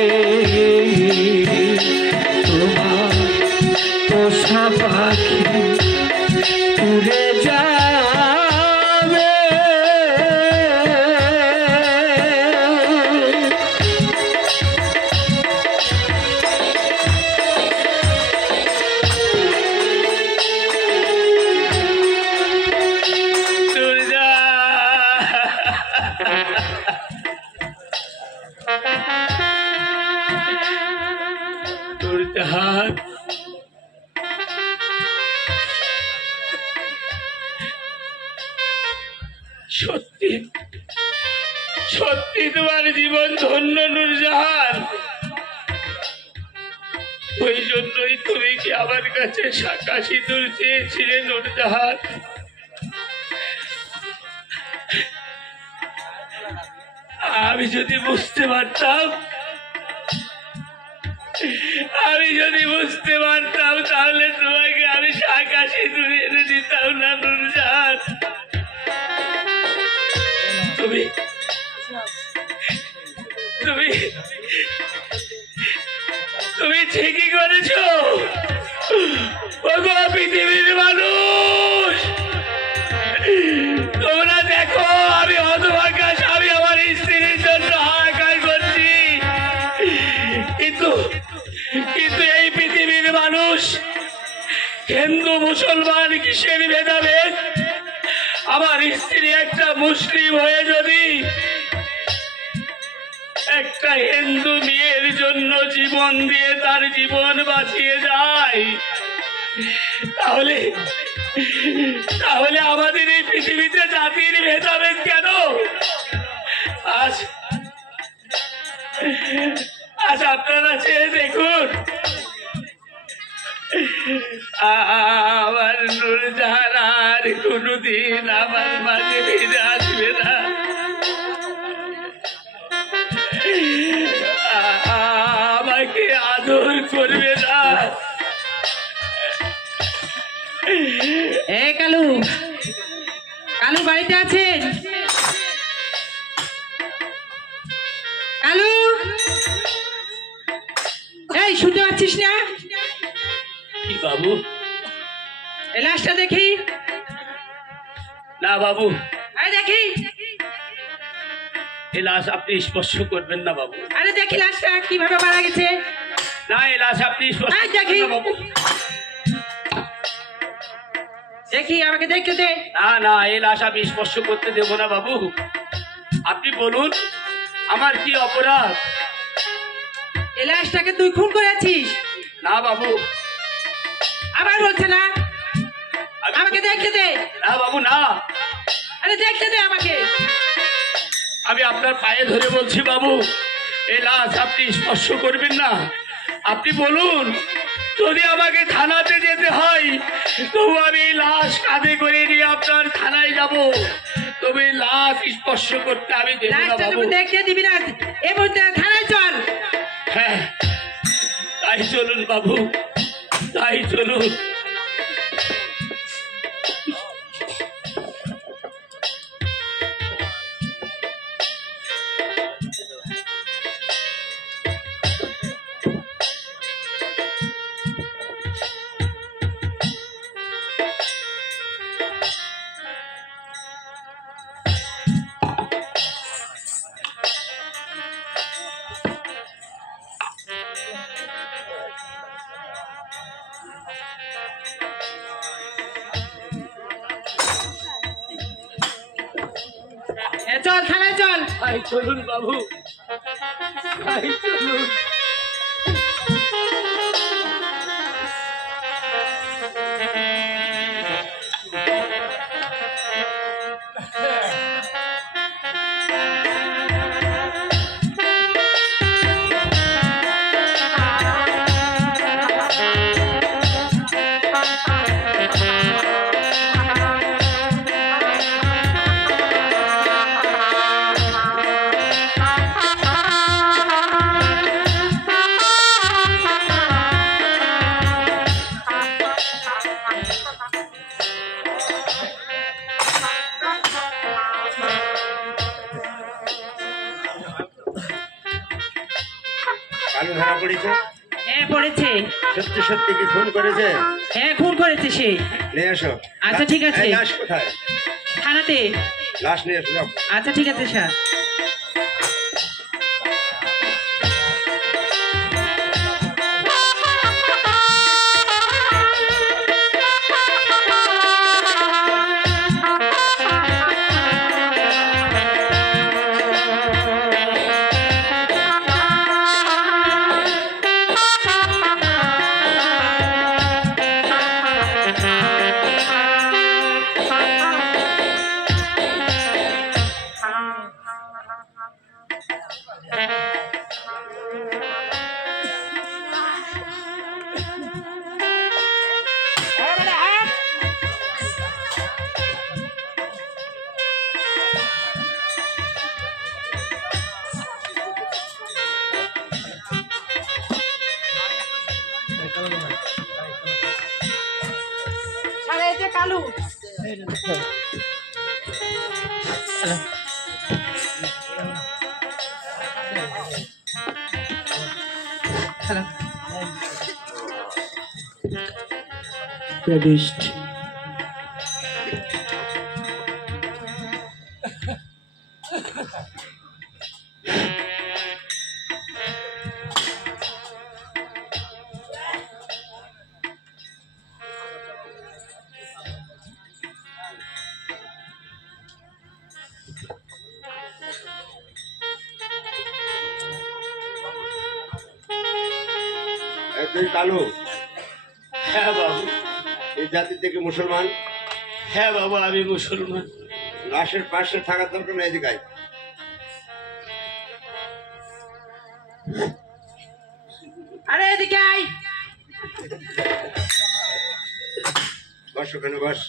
তোমার পোষা পাখি উড়ে যাবে দুর্গা দুর্গা সত্যি সত্যি তোমার জীবন ধন্য নূরজাহান। ওই জন্যই তুমি কি আমার কাছে শাঁখা সিঁদুর চেয়েছিলে নূরজাহান? আমি যদি বুঝতে পারতাম তাহলে তোমাকে আমি শাঁখা সিঁদুর এনে দিতাম না নূরজাহান। তুমি তুমি তুমি ঠিকই করেছো। ওগো পৃথিবীর মানুষ, তোমরা দেখো আমি হতভাগা স্বামী আমার স্ত্রীর জন্য হাহাকার করছি, কিন্তু এই পৃথিবীর মানুষ হিন্দু মুসলমান কিসের ভেদাভেদ? আমার স্ত্রী একটা মুসলিম হয়ে যদি একটা হিন্দু মেয়ের জন্য জীবন দিয়ে তার জীবন বাঁচিয়ে যায়, তাহলে আমাদের এই পৃথিবীতে জাতির ভেদাভেদ কেন? আজ আপনারা চেয়ে দেখুন, আমার নূরজাহান আর কোনোদিন আমার মাঝে ফিরে আসবে না। আমাকে আদর করবে না। এ কালু, কালু বাড়িতে আছেন? কালু, এই শুনতে পাচ্ছিস না? কি বাবু? এই লাশটা দেখি। না বাবু, আরে দেখি। এই লাশ আপনি স্পর্শ করবেন না বাবু। আরে দেখি লাশটা কিভাবে মারা গেছে। না, এই লাশ আপনি স্পর্শ আরে করবেন দেখি। না বাবু। দেখি, আমাকে দেখতে দে। না, এই লাশ আমি স্পর্শ করতে দেব না বাবু। আপনি বলুন আমার কি অপরাধ? এই লাশটাকে তুই খুন করেছিস? না বাবু। আবার বলছে না? আমাকে দেখতে দে। না বাবু না, আরে দেখতে দে আমাকে। আমি আপনার পায়ে ধরে বলছি বাবু, এই লাশ আপনি স্পর্শ করবেন না। আপনি বলুন, যদি আমাকে থানাতে যেতে হয় তবু আমি এই লাশ কাঁধে করে নিয়ে আপনার থানায় যাব, তবে এই লাশ স্পর্শ করতে আমি দেব না লাশটা বাবু। তুমি দেখতে দিবি না, এই মুহূর্তে থানায় চল। হ্যাঁ তাই চলুন বাবু, তাই চলুন। চল থানায় চল। তাই চলুন বাবু, তাই চলুন। কালু ধরা পড়েছে? হ্যাঁ পড়েছে। সত্যি সত্যি কি খুন করেছে? হ্যাঁ খুন করেছে সে। নিয়ে এসো। আচ্ছা, ঠিক আছে। এই লাশ কোথায়? থানাতে। লাশ নিয়ে এসো, যাও। আচ্ছা ঠিক আছে স্যার। কালু Produced. তুই কালু, হ্যাঁ বাবু। এই জাতির থেকে মুসলমান? হ্যাঁ বাবু, আমি মুসলমান। লাশের পাশে থাকার দরকার নেই, এদিকে আয়। আরে এদিকে আয়। বস ওখানে, বস।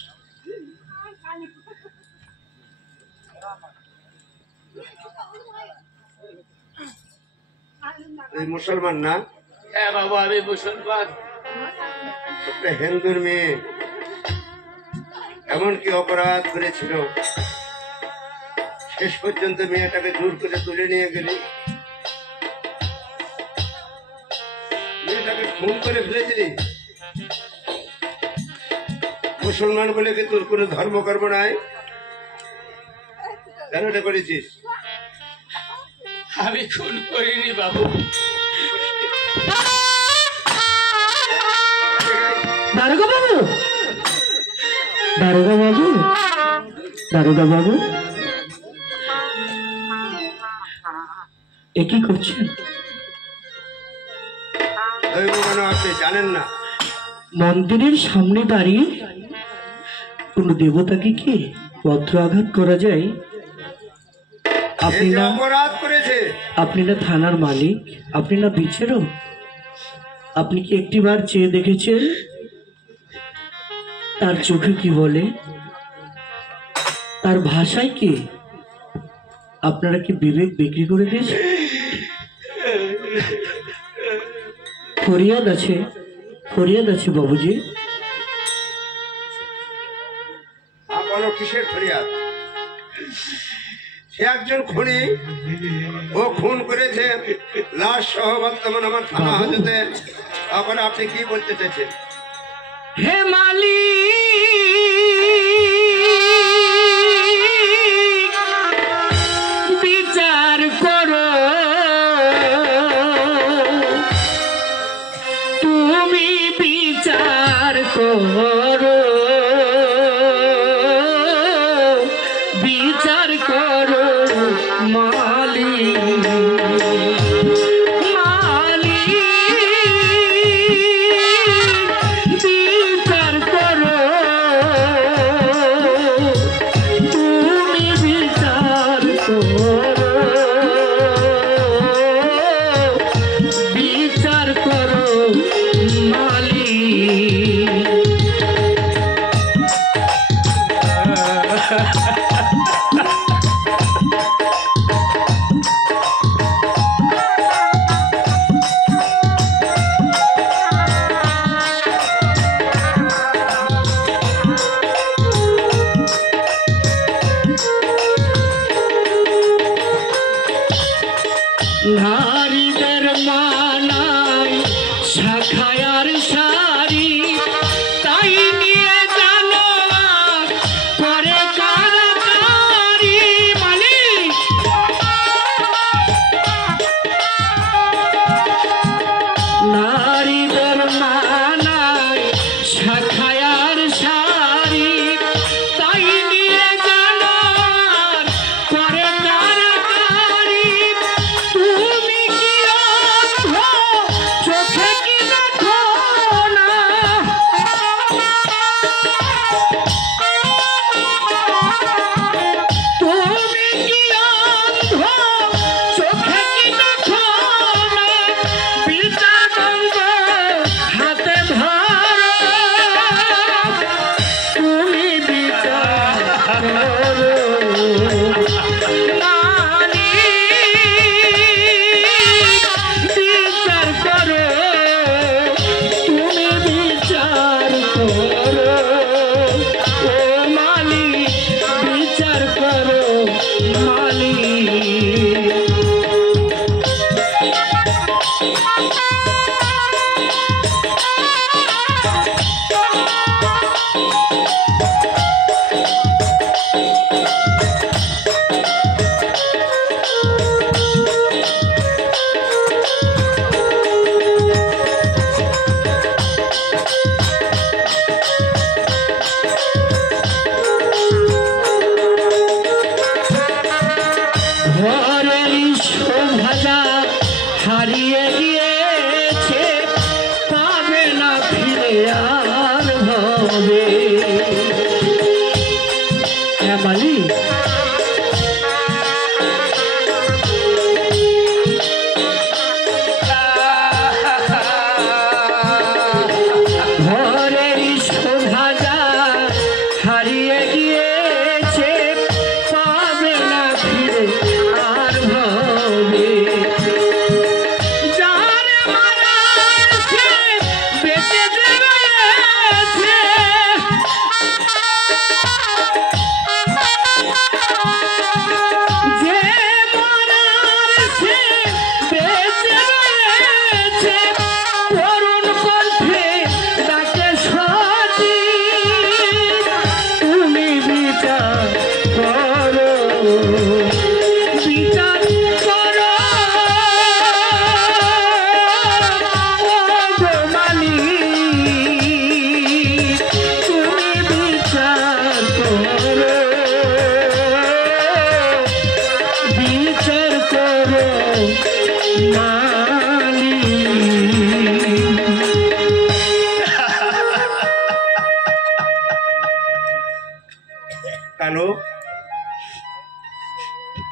এই মুসলমান না? হ্যাঁ বাবু, আমি মুসলমান। একটা হিন্দুর মেয়ে এমন কি অপরাধ করেছিল, শেষ পর্যন্ত মেয়েটাকে দূর করে তুলে নিয়ে গেলি, মেয়েটাকে খুন করে ফেলেছিলি। মুসলমান বলে কি তোর কোনো ধর্মকর্ম নাই? কেন এটা করেছিস? আমি খুন করিনি বাবু। দারোগা বাবু, দারোগা বাবু, দারোগা বাবু, এ কি করছেন? দৈব কেন আপনি জানেন না? মন্দিরের সামনে দাঁড়িয়ে কোনো দেবতাকে কি পত্র আঘাত করা যায়? আপনি এই যে না অপরাধ করেছে, আপনি না থানার মালিক, আপনি না বিচারক, আপনি কি একটিবার চেয়ে দেখেছেন তার চোখে কি বলে, তার ভাষায় কি? আপনারা কি বিবেক বিক্রি করে দিয়েছেন? ফরিয়াদ আছে, ফরিয়াদ আছে বাবুজি। আপনার কিসের ফরিয়াদ? সে একজন খুনি, ও খুন করেছে, লাশ সহ বর্তমান আমার থানা হাজতে। তারপরে আপনি কি বলতে চাইছেন? হে মালিক, বিচার করো, তুমি বিচার করো, বিচার করো মালিক, বিচার করো, তুমি বিচার করো, বিচার করো মালিক। নারীদের মানায় শাখায়ার শাড়ি, তাই নিয়ে জানো করে কারাকারি মালিক। নারীদের মানায় শাখায়ার শাড়ি, তাই নিয়ে জানো করে কারাকারি। তুমি কি অন্ধ, চোখে কি দেখো না? তুমি কি অন্ধ, চোখে কি দেখো না? বিচার দণ্ড হাতে ধরো, তুমি বিচার করো মালিক, বিচার করো, তুমি বিচার করো, ও মালিক, বিচার করো মালিক। ঘরের শোভা হারিয়ে গিয়েছে, পাবে না ফিরে আর হবে। হ্যাঁ মালিক, ঘরের শোভা হারিয়ে গিয়েছে, পাবে না ফিরে আর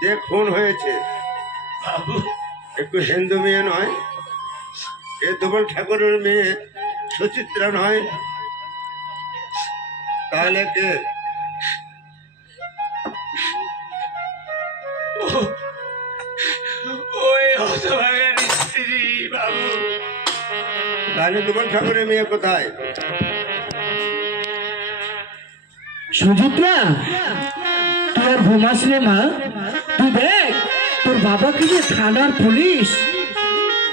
যে খুন হয়েছে বাবু একটু হিন্দু মেয়ে নয়, এ ধুবল ঠাকুরের মেয়ে সুচিত্রা নয়, তাহলে কে? ওই হতভাগার স্ত্রী বাবু। তাহলে ধুবল ঠাকুরের মেয়ে কোথায়? সুচিত্রা, তুই আর ঘুমাস রে মা? তুই দেখ তোর বাবাকে যে থানার পুলিশ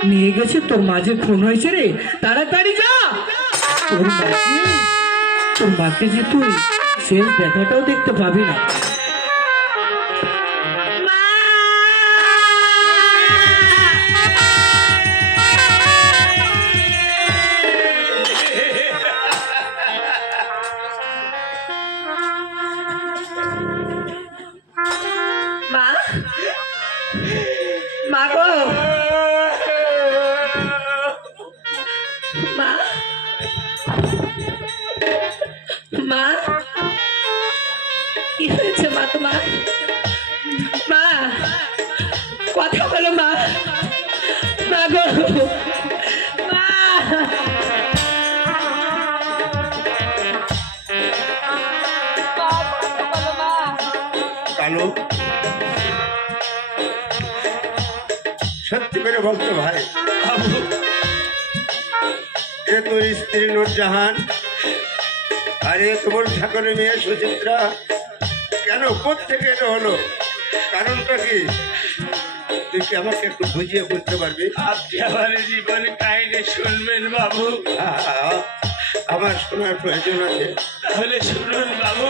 নিয়ে গেছে, তোর মাঝে খুন হয়েছে রে, তাড়াতাড়ি যা। তোর মাকে যে তুই শেষ দেখাটাও দেখতে পাবি না। মা, মা গো, মা, মা, কি হয়েছে মা তোমার? মা, কথা বলো মা, মা গো, মা। কালু, সত্যি করে বলতো ভাই, এ তোর স্ত্রী নূরজাহান আর এ ধুবল ঠাকুরের মেয়ে সুচিত্রা, কেন কোত্থেকে এটা হলো? কারণটা কি তুই কি আমাকে একটু বুঝিয়ে বলতে পারবি? আপনি আমার জীবনে কাহিনী শুনবেন বাবু? আমার শোনার প্রয়োজন আছে। তাহলে শুনুন বাবু,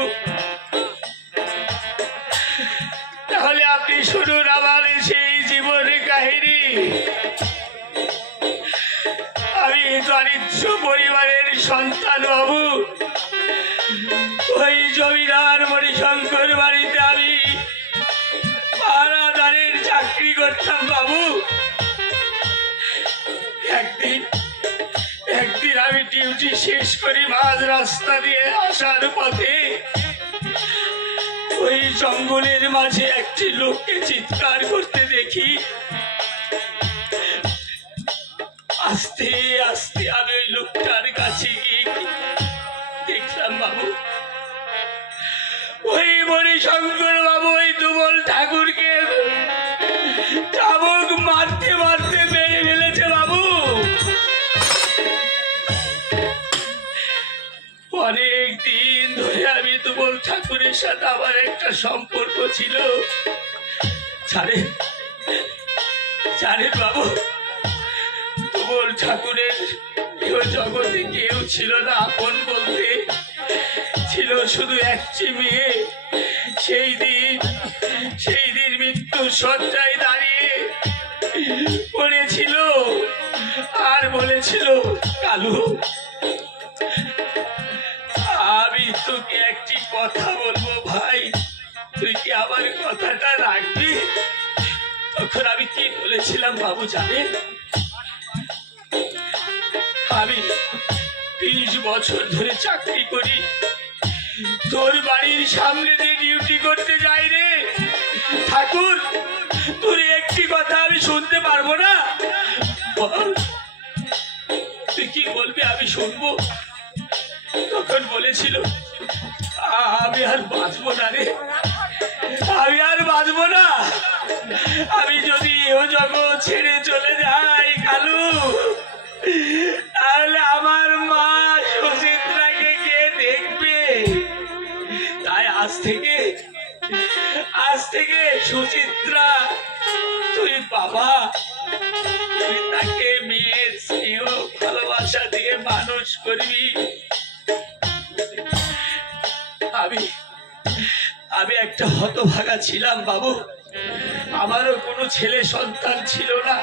তাহলে আপনি শুনুন আমার সেই জীবনের কাহিনী। আমি দরিদ্র পরিবারের সন্তান বাবু। ওই জমিদার মণিশঙ্কর বাড়িতে আমি পাহারাদারের চাকরি করতাম বাবু। একদিন আমি ডিউটি শেষ করি মাঝ রাস্তা দিয়ে আসার পথে ওই জঙ্গলের মাঝে একটি লোককে চিৎকার করতে দেখি। আস্তে আস্তে আমি ওই লোকটার কাছে গিয়ে দেখলাম বাবু, ওই মণিশঙ্কর বাবু ওই ধুবল ঠাকুরকে চাবুক মারতে মারতে মেরে ফেলেছে বাবু। অনেক দিন ধরে আমি ধুবল ঠাকুরের সাথে আমার একটা সম্পর্ক ছিল। জানেন বাবু, ধুবল ঠাকুরের জগতে কেউ ছিল না আপন বলতে, ছিল শুধু একটি মেয়ে। সেই দিন মৃত্যু শয্যায় দাঁড়িয়ে পড়েছিল আর বলেছিল, কালু আমি তোকে একটি কথা বলবো ভাই, তুই কি আমার কথাটা রাখবি? তখন আমি কি বলেছিলাম বাবু জানেন? আমি 20 বছর ধরে চাকরি করি, তোর বাড়ির সামনে দিয়ে ডিউটি করতে যাই রে ঠাকুর, তোর একটি কথা আমি শুনতে পারবো না? তুই কি বলবি আমি শুনবো? তখন বলেছিল, আমি আর বাঁচবো না রে, আমি আর বাঁচবো না। আমি যদি ও জগৎ ছেড়ে চলে যাই কালু, তাহলে আমার মা সুচিত্রাকে কে দেখবে? তাই আজ থেকে সুচিত্রা তুই বাবা, তুই তাকে মেয়ের স্নেহ ভালোবাসা দিয়ে মানুষ করবি। আমি একটা হতভাগা ছিলাম বাবু, আমারও কোনো ছেলে সন্তান ছিল না।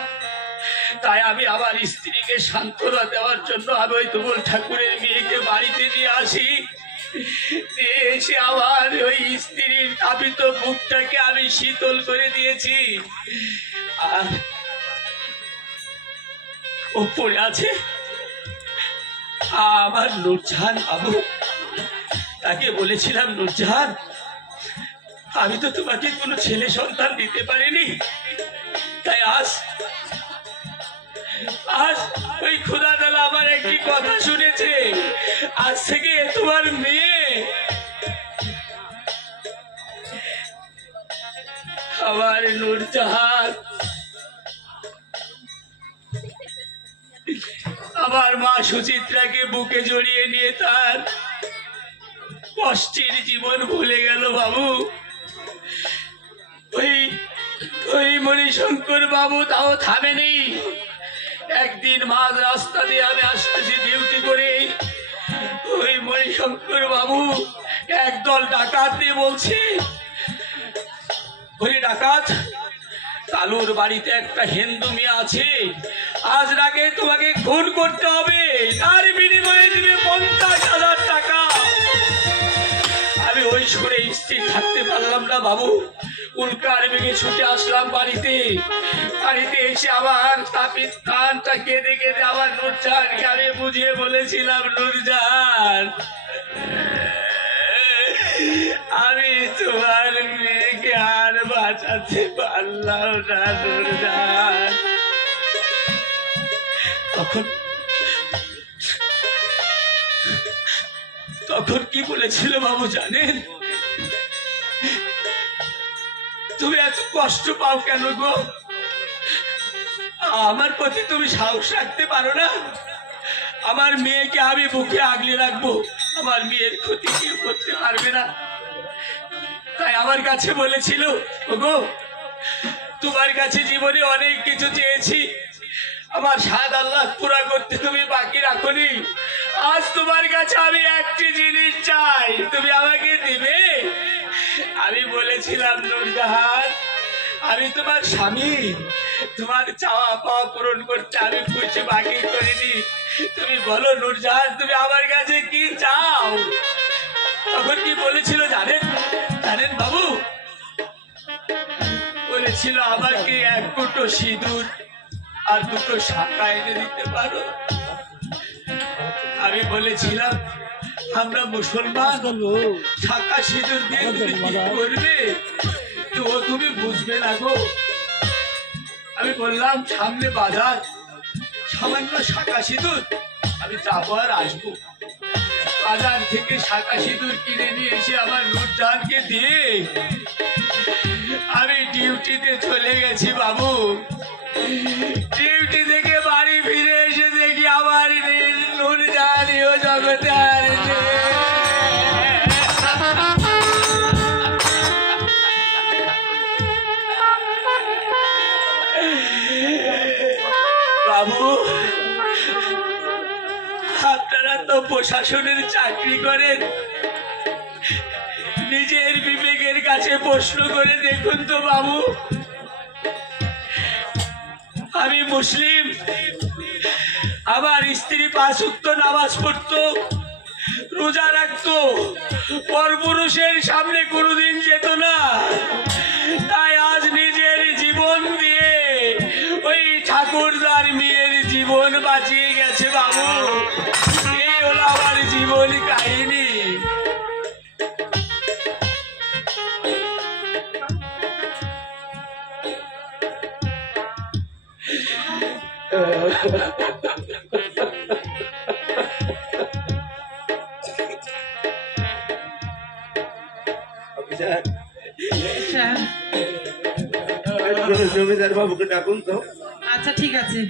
তাই আমি আমার স্ত্রীকে সান্ত্বনা দেওয়ার জন্য আমি ওই ধুবল ঠাকুরের মেয়েকে বাড়িতে নিয়ে আসি। এসে আমার ওই স্ত্রীর তাপিত বুকটাকে আমি শীতল করে দিয়েছি। আর ও পড়ে আছে আমার নূরজাহান বাবু। তাকে বলেছিলাম, নূরজাহান আমি তো তোমাকে কোনো ছেলে সন্তান দিতে পারিনি, তাই আজ ওই খোদা তাআলা আমার একটি কথা শুনেছে, আজ থেকে তোমার মেয়ে আমার নূরজাহান আমার মা সুচিত্রাকে বুকে জড়িয়ে নিয়ে তার কষ্টের জীবন ভুলে গেল বাবু। ওই মণিশঙ্কর বাবু তাও থামেনি। একদিন মাঝ রাস্তা দিয়ে আমি আসতেছি ডিউটি করে, ওই মণিশঙ্কর বাবু একদল ডাকাত দিয়ে বলছে, ওই ডাকাত কালুর বাড়িতে একটা হিন্দু মেয়ে আছে, আজ রাগে তোমাকে খুন করতে হবে, তার বিনিময়ে দিবে 50,000 টাকা। আমি ওই সুরে স্থির থাকতে পারলাম না বাবু, উল্কার বেগে ছুটে আসলাম বাড়িতে এসে আবার তাপিত কানটা কেঁদে কেঁদে আবার নূরজাহানকে আমি বুঝিয়ে বলেছিলাম, নূরজাহান আমি তোমার মেয়েকে আর বাঁচাতে পারলাম না নূরজাহান। তখন কি বলেছিল বাবু জানেন? তুমি এত কষ্ট পাও কেন গো? আমার প্রতি তুমি সাহস রাখতে পারো না? আমার মেয়েকে আমি বুকে আগলে রাখবো, আমার মেয়ের ক্ষতি কেউ করতে পারবে না। তাই আমার কাছে বলেছিল, ওগো তোমার কাছে জীবনে অনেক কিছু চেয়েছি, আমার স্বাদ আল্লাহ পুরা করতে তুমি বাকি রাখোনি। আজ তোমার কাছে আমি একটি জিনিস চাই, তুমি আমাকে দিবে? আমি বলেছিলাম, নূরজাহান আমি তোমার স্বামী, তোমার চাওয়া পাওয়া পূরণ করতে আমি কিছু বাকি করিনি। তুমি বলো নূরজাহান, তুমি আমার কাছে কি চাও? তখন কি বলেছিল জানেন বাবু? বলেছিল আমাকে 1 কুটো সিঁদুর আর 2টো শাঁখা এনে দিতে পারো। আমি বলেছিলাম, আমরা মুসলমান, শাঁখা সিঁদুর দিয়ে তুমি কি করবে? তো তুমি বুঝবে না গো। আমি বললাম, সামনে বাজার, সামান্য শাঁখা সিঁদুর, আমি যাবো আর আসবো। বাজার থেকে শাঁখা সিঁদুর কিনে নিয়ে এসে আমার নূরজাহানকে দিয়ে আমি ডিউটিতে চলে গেছি বাবু। ডিউটি থেকে বাড়ি ফিরে এসে দেখি আমার নূরজাহানিও জগতে আর নেই। বাবু আপনারা তো প্রশাসনের চাকরি করেন, নিজের বিবেকের কাছে প্রশ্ন করে দেখুন তো বাবু। আমি মুসলিম, আমার স্ত্রী 5 ওয়াক্ত নামাজ পড়তো, রোজা রাখতো, পরপুরুষের সামনে কোনোদিন যেত না। তাই আজ নিজের জীবন দিয়ে ওই ঠাকুরদার মেয়ের জীবন বাঁচিয়ে গেছে বাবু। এই হলো আমার জীবন কাহিনী। জমিদার বাবুকে ডাকুন তো। আচ্ছা ঠিক আছে।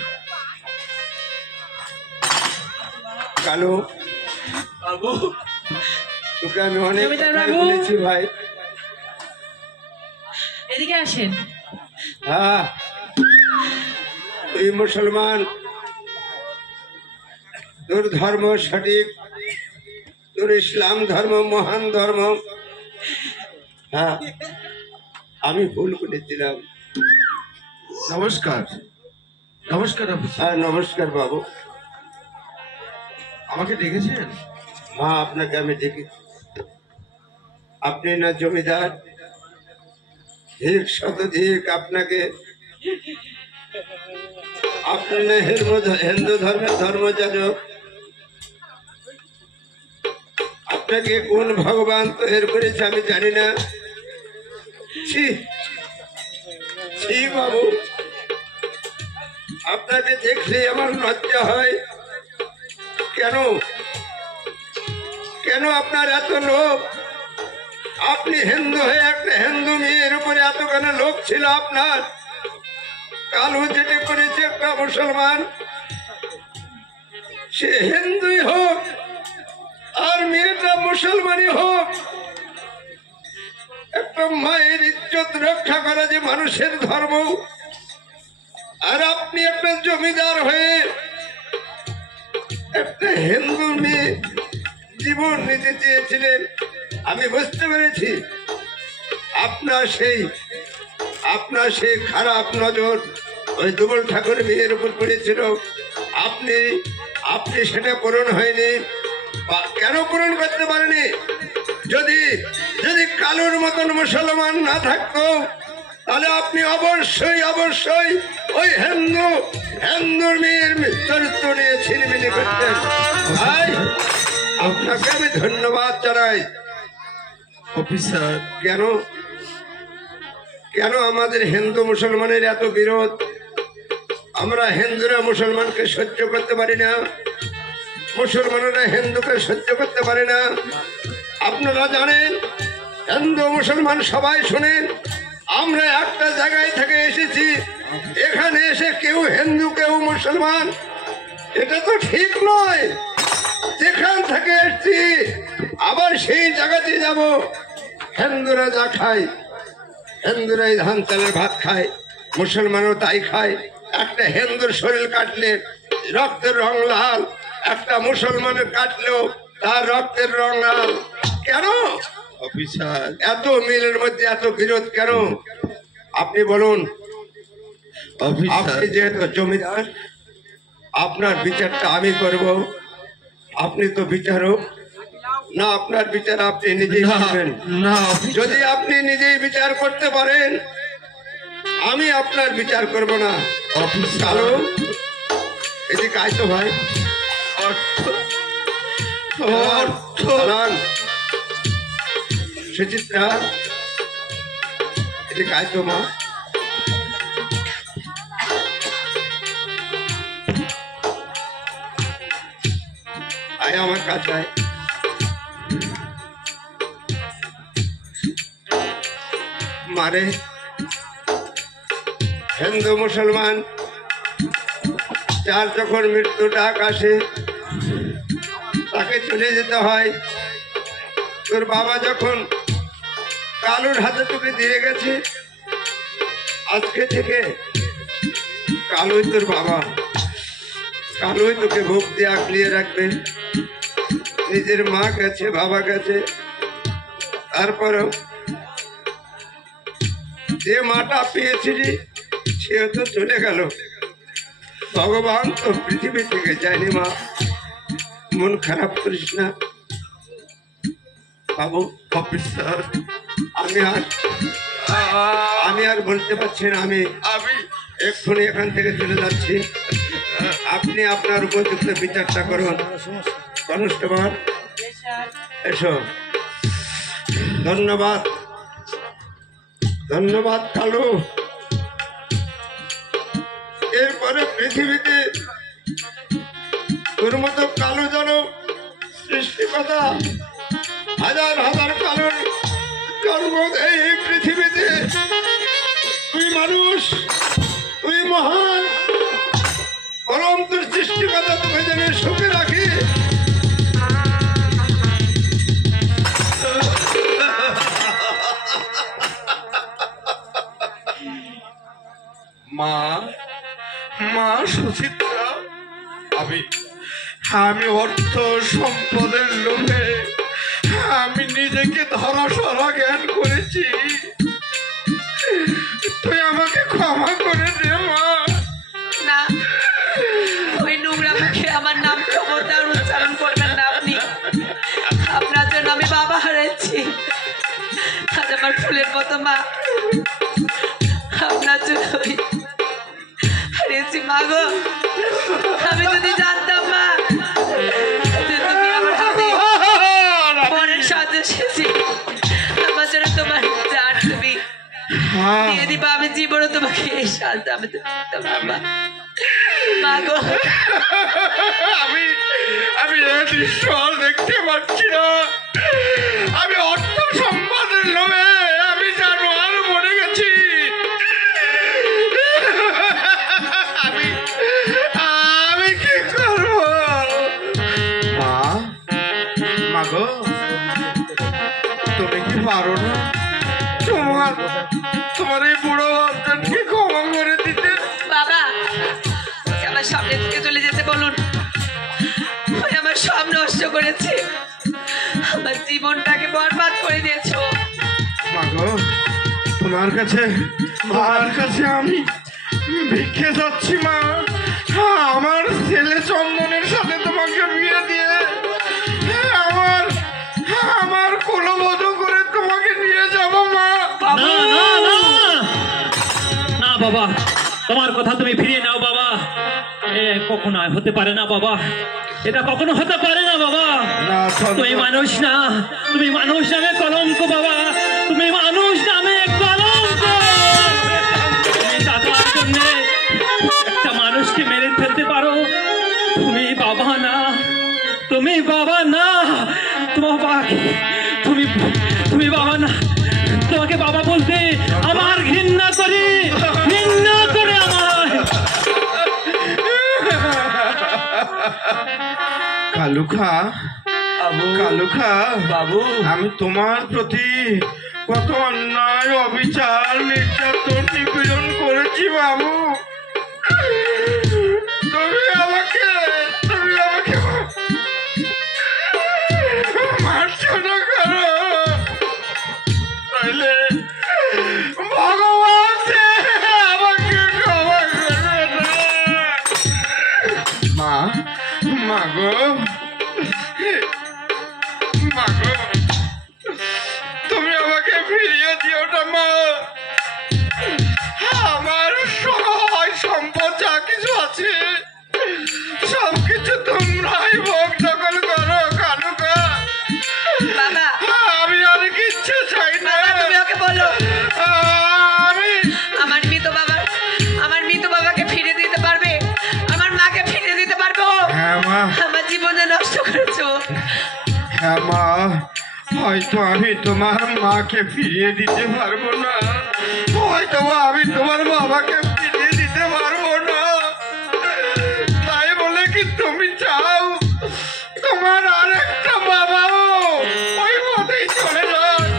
কালু বাবু তোকে আমি অনেক জমিদার কথাই বাবু। বলেছি ভাই। এদিকে আসেন। হ্যাঁ, তুই মুসলমান, তোর ধর্ম সঠিক, তোর ইসলাম ধর্ম মহান ধর্ম। হ্যাঁ, আমি ভুল করেছিলাম। নমস্কার। নমস্কার অফিসার। হ্যাঁ নমস্কার বাবু। আমাকে ডেকেছেন? হ্যাঁ আপনাকে আমি দেখি। আপনি না জমিদার? ধিক শতধিক আপনাকে। আপনি না হিন্দু ধর্মের ধর্মযাজক? আপনাকে কোন ভগবান তৈরি করেছে আমি জানি না, ছি ছি বাবু, আপনাকে দেখলে আমার লজ্জা হয়। কেন কেন আপনার এত লোভ? আপনি হিন্দু হয়ে একটা হিন্দু মেয়ের উপরে এত কেন লোভ ছিল আপনার? কালো যেটা করেছে একটা মুসলমান, সে হিন্দুই হোক আর মেয়েটা মুসলমানই হোক, একটা মায়ের ইজ্জত রক্ষা করা যে মানুষের ধর্ম। আর আপনি একটা জমিদার হয়ে একটা হিন্দু মেয়ে জীবন নিতে চেয়েছিলেন। আমি বুঝতে পেরেছি আপনার সেই খারাপ নজর ওই দুবল ঠাকুর মেয়ের উপর পড়েছিল। আপনি সেটা পূরণ হয়নি। কেন পূরণ করতে পারেনি? যদি কালুর মতন মুসলমান না থাকতো তাহলে আপনি অবশ্যই ওই হিন্দুর মেয়ের চরিত্র নিয়ে ছিনিমিনি করতেন। ভাই, আপনাকে আমি ধন্যবাদ জানাই। অফিসার, কেন আমাদের হিন্দু মুসলমানের এত বিরোধ? আমরা হিন্দুরা মুসলমানকে সহ্য করতে পারি না, মুসলমানেরা হিন্দুকে সহ্য করতে পারে না। আপনারা জানেন, হিন্দু মুসলমান সবাই শোনেন, আমরা একটা জায়গায় থেকে এসেছি, এখানে এসে কেউ হিন্দু কেউ মুসলমান, এটা তো ঠিক নয়। যেখান থেকে এসছি আবার সেই জায়গাতে যাব। হিন্দুরা যা খায়, হিন্দুরাই ধান চালের ভাত খায়, মুসলমানও তাই খায়। একটা হিন্দুর শরীর কাটলে রক্তের রং লাল, একটা মুসলমানের কাটলেও তার রক্তের রং লাল। কেন অফিসার, এত মিলের মধ্যে এত বিরোধ কেন? আপনি বলুন। আপনি যেহেতু জমিদার, আপনার বিচারটা আমি করব। আপনি তো বিচারক না, আপনার বিচার আপনি নিজেই করবেন। না, যদি আপনি নিজেই বিচার করতে পারেন, আমি আপনার বিচার করব না। কালো, এদিকে আয় তো ভাই। সুচিত্রা, এদিকে আয় তো মা। আয় আমার কাছে আয়। মারে, হিন্দু মুসলমান যার যখন মৃত্যু ডাক আসে তাকে চলে যেতে হয়। তোর বাবা যখন কালুর হাতে তোকে দিয়ে গেছে, আজকে থেকে কালুই তোর বাবা, কালুই তোকে ভোগ দিয়ে আগলিয়ে রাখবে। নিজের মা গেছে, বাবা গেছে, তারপরেও যে মাটা পেয়েছিলি সে তো চলে গেল। ভগবান তো পৃথিবী থেকে যায়নি। মা, মন খারাপ করিস না বাবু। অফিসার, আমি আর বলতে পারছি না। আমি এক্ষুনি এখান থেকে চলে যাচ্ছি। আপনি আপনার উপযুক্ত বিচারটা করুন। কনস্টেবল, এসো। ধন্যবাদ কালু। এরপরে পৃথিবীতে তোর মতো কালো যেন সৃষ্টিকর্তা হাজার হাজার কালোর জন্ম দেয় এই পৃথিবীতে। তুই মানুষ, তুই মহান, পরম তোর সৃষ্টিকর্তা তোকে যেন সুখে রাখি। মা সুচিত্রা, আমি অর্থ সম্পদের লোভে আমি নিজেকে ধরাসরা জ্ঞান করেছি। তুই আমাকে ক্ষমা করে দে মা। না, ওই নোংরা মুখে আমার নাম ক্ষমতার উচ্চারণ করবেন না আপনি। আপনার জন্য আমি বাবা হারাইছি, আজ আমার ফুলের মতো মা আপনার জন্য হারিয়েছি। মা গো, আমি যদি জানতাম মা যে তুমি আমার হাতে পরের সাথে এসেছি, আমার জন্য তোমার জান তুমি মা। দিয়ে দিবা, আমি জীবনে তোমাকে এই শান্তি আমি দিতাম না, মা। মা গো, আমি আমি এ দৃশ্য আর দেখতে পাচ্ছি না। আমি অর্থ সম্পাদের লোভে আমি জানোয়ার মরে গেছি। আমি আমি কি করব? মা, মা গো, তুমি কি পারো না তোমার এই বুড়ো বাচ্চাকে ক্ষমা করে দিতে? বাবা, ওকে আমার সামনে থেকে চলে যেতে বলুন। ওই আমার সব নষ্ট করেছে, আমার জীবনটাকে বরবাদ করে দিয়েছো। মাগো, তোমার কাছে আমি ভিক্ষে যাচ্ছি মা। আমার ছেলে চন্দনের সাথে তোমাকে বিয়ে দিয়ে আমার কুলবধূ করে তোমাকে নিয়ে যাব মা। না না না না বাবা, তোমার কথা তুমি ফিরিয়ে নাও বাবা। এ কখনো হতে পারে না বাবা, এটা কখনো হতে পারে না বাবা। না, তুমি মানুষ না, তুমি মানুষ নামে কলঙ্ক বাবা, তুমি মানুষ নামে কলঙ্ক। তুমি টাকার জন্য একটা মানুষকে মেরে ফেলতে পারো, তুমি বাবা না, তুমি বাবা না, তোমার বাবাকে তুমি বাবা না। তোমাকে বাবা বলতে আমার ঘৃণা করে আমার। কালুখা বাবু, আমি তোমার প্রতি কত অন্যায়, অবিচার, নির্যাতন, নিপীড়ন করেছি বাবু। তুমি আমাকে মার্জনা করো, তাইলে ভগবান যে আমাকে ক্ষমা করবে না। মা গো, তুমি আমাকে ফিরিয়ে দিও না মা। আমার সহায় সম্পদ যা কিছু আছে সবকিছু তোমরাই ভোগ দখল করো কালুকা। বাবা, আমি আর কিচ্ছু চাই না। বাবা, তুমি ওকে বলো আমি আমার মৃত বাবাকে ফিরে দিতে পারবে, আমার মাকে ফিরে দিতে পারবো। হ্যাঁ মা, আমার জীবনে নষ্ট করেছো। হ্যাঁ মা, হয়তো আমি তোমার মাকে ফিরিয়ে দিতে পারবো না, হয়তো আমি তোমার বাবাকে ফিরিয়ে দিতে পারবো না। তাই বলে কি তুমি চাও তোমার আরেকটা বাবাও ওই পথেই চলে যায়?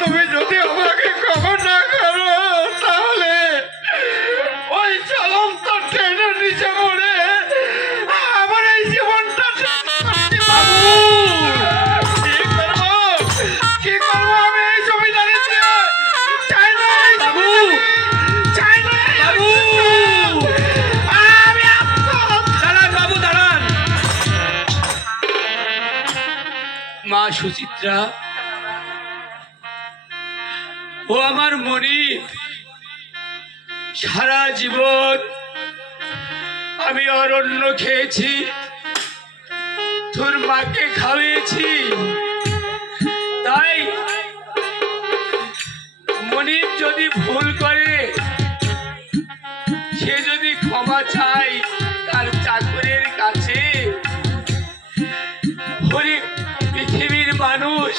তুমি যদি আমাকে ক্ষমা না করো তাহলে ওই চলন্ত ট্রেনের নিচে পড়ে আমার এই জীবনটা কি করবো আমি এই জমিদারিতে? চাই না এই জমিদারি, চাই না এই আমি দাঁড়ান বাবু, দাঁড়ান। মা সুচিত্রা, ও আমার মনি, সারা জীবন আমি অরণ্য খেয়েছি, তোর মাকে খাওয়িয়েছি, তাই মনির যদি ভুল করে, সে যদি ক্ষমা চায় তার চাকরের কাছে, হরে পৃথিবীর মানুষ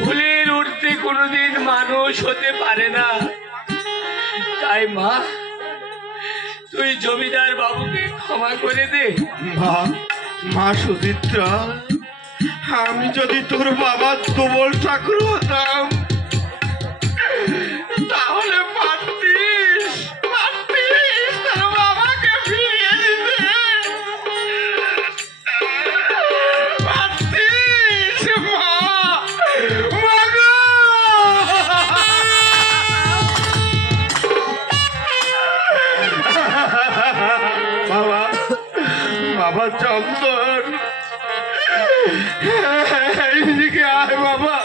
ভুলের ঊর্ধ্বে কোনোদিন মানুষ হতে পারে না। তাই মা, তুই জমিদার বাবুকে ক্ষমা করে দে। মা সুচিত্রা, আমি যদি তোর বাবা দুবল ঠাকুর হতাম তাহলে পারতিস তোর বাবাকে ফিরিয়ে দিতে, পারতিস মা। গো, বাবা চন্দন, এইদিকে আয় বাবা।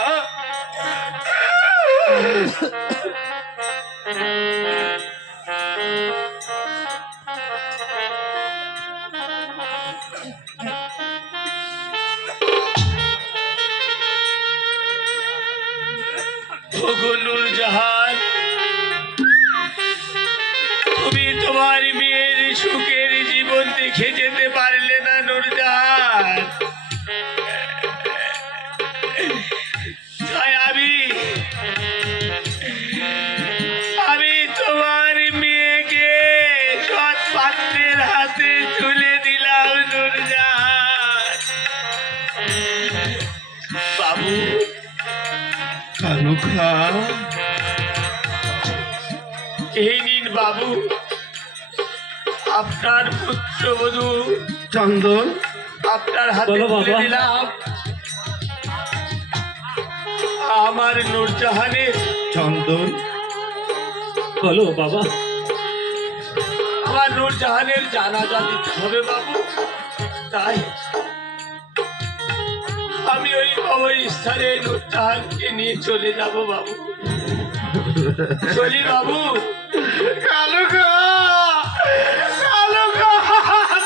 রেখে যেতে পারলে না নূরজাহান। তাই আমি তোমার মেয়েকে সৎ পাত্রের হাতে তুলে দিলাম নূরজাহান। বাবু, কালু খা, এই নিন বাবু আপনার পুত্রবধূ চন্দন। আপনার হাতে বলো তুলে বাবা। দিলাম আমার নূরজাহানের। চন্দন, বলো বাবা। আমার নূরজাহানের জানাজা দিতে হবে বাবু, তাই আমি ওই কবরস্থানে নূরজাহানকে নিয়ে চলে যাব বাবু। চলি বাবু। কালু খা, কালু খা,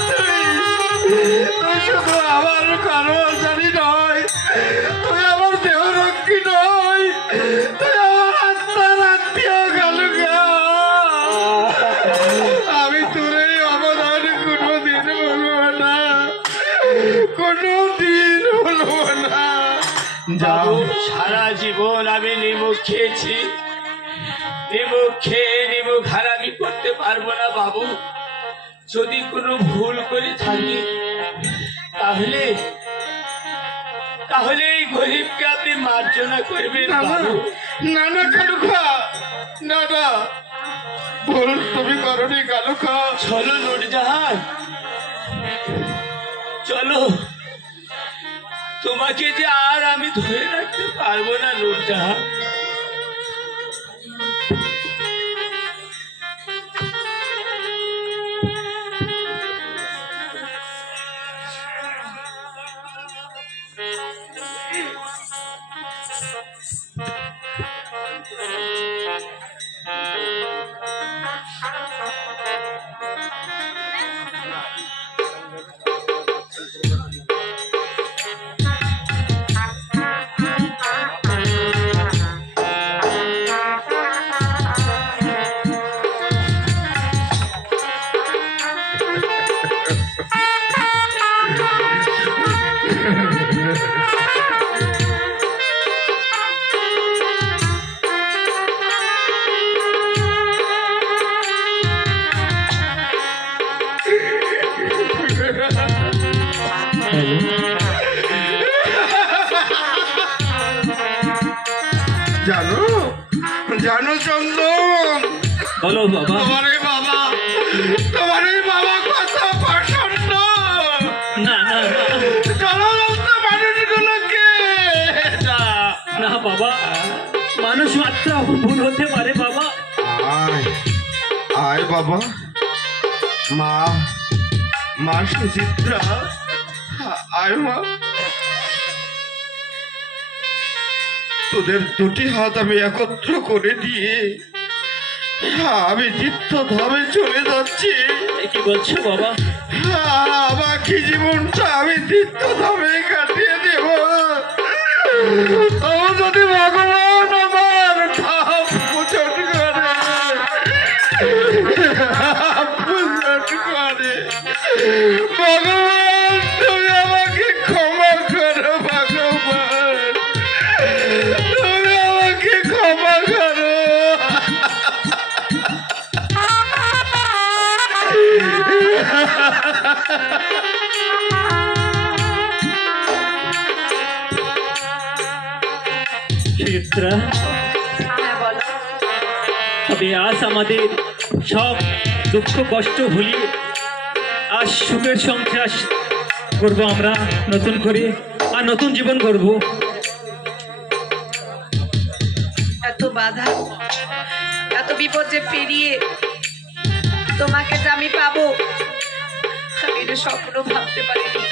তুই শুধু আমার কারো জানি নয়, তুই আমার দেহ রক্ষী নয়, তুই আমার আত্মার আত্মীয়। কালু খা, আমি তোর এই অবদান কোনোদিন ভুলব না, কোনোদিন ভুলব না। বাবু, সারা জীবন আমি নিমুখ খেয়েছি, নিমুখ খেয়ে নিমুখ হারামি করতে পারবো না বাবু। যদি কোনো ভুল করে থাকি তাহলে তাহলে এই গরিবকে আপনি মার্জনা করবেন বাবু। না না কালু খা, না না, ভুল তুমি করনি কালু খা। চলো নূরজাহান, চলো। তোমাকে যে আর আমি ধরে রাখতে পারবো না নূরজাহান। জানো, জানো চন্দন, বলো বাবা। তোমার এই বাবা কত প্রসন্ন। না না না, জলরক্ত মানুষগুলোকে না বাবা, মানুষ মাত্র ভুল হতে পারে বাবা। আয় আয় বাবা, মা, মা সুচিত্রা, আয় মা। তোদের দুটি হাত আমি একত্র করে দিয়ে আমি তীর্থধামে চলে যাচ্ছি। এ কি বলছো বাবা? বাকি জীবনটা আমি তীর্থধামে কাটিয়ে দেব। ও যদি ভগবান আমার ধাম পূজন করে, পূজন করে, ভগবান তুমি আমাকে ক্ষমা করো, ভগবান তুমি আমাকে ক্ষমা করো। সুচিত্রা, হ্যাঁ বলো। তবে আজ আমাদের সব দুঃখ কষ্ট ভুলিয়ে আজ সুখের সংসার করবো আমরা নতুন করে, আর নতুন জীবন করব। এত বাধা, এত বিপদ যে পেরিয়ে তোমাকে যে আমি পাবো, আমি এটা স্বপ্ন ভাবতে পারিনি।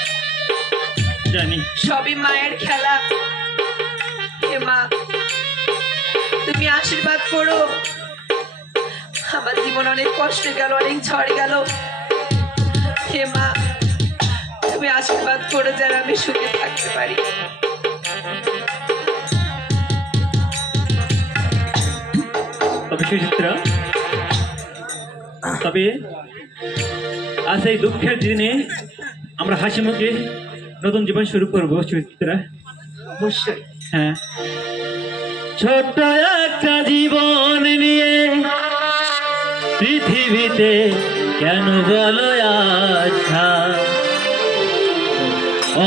জানি সবই মায়ের খেলা। হে মা, তুমি আশীর্বাদ করো। আমার জীবন অনেক কষ্ট গেল, অনেক ঝড় গেল। হে মা, তুমি আশীর্বাদ করো যেন আমি সুখে থাকতে পারি। তবে সুচিত্রা, তবে আজ এই দুঃখের দিনে আমরা হাসি মুখে নতুন জীবন শুরু করবো সুচিত্রা। অবশ্যই। হ্যাঁ, ছোট্ট একটা জীবন নিয়ে পৃথিবীতে কেন বলো আচ্ছা,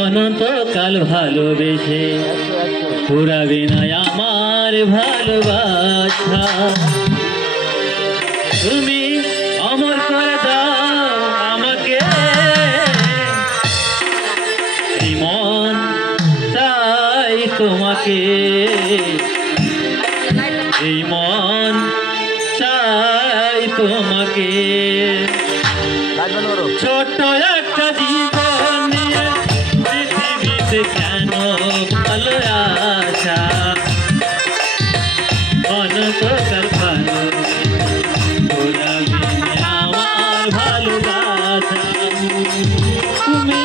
অনন্তকাল ভালোবেসে পুরাবে না আমার ভালোবাসা। তুমি অমর করে দাও আমাকে, এই মন চাই তোমাকে, এই মন চাই তোমাকে। ছোট্ট একটা জীবন নিয়ে পৃথিবীতে কেন ভালো আশা, অনন্তকাল ভালো আমার ভালোবাসা। তুমি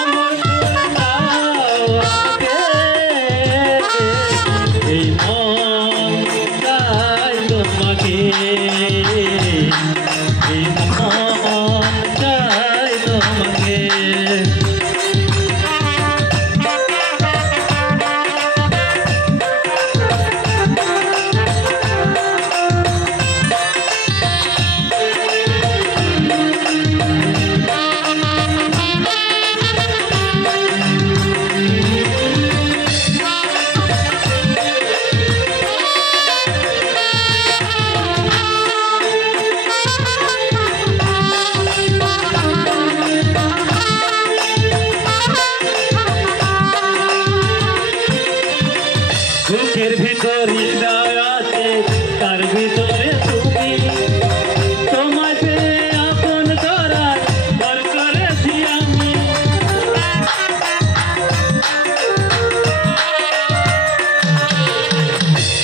আমার এই মন চাই তোমাকে, এই মন চাই তোমাকে। বুকের ভিতর হৃদয় আছে, তার ভিতরে তুমি, তোমাকে আপন করার ভর করেছি আমি।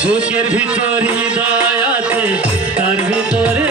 বুকের ভিতর হৃদয় আছে, তার ভিতরে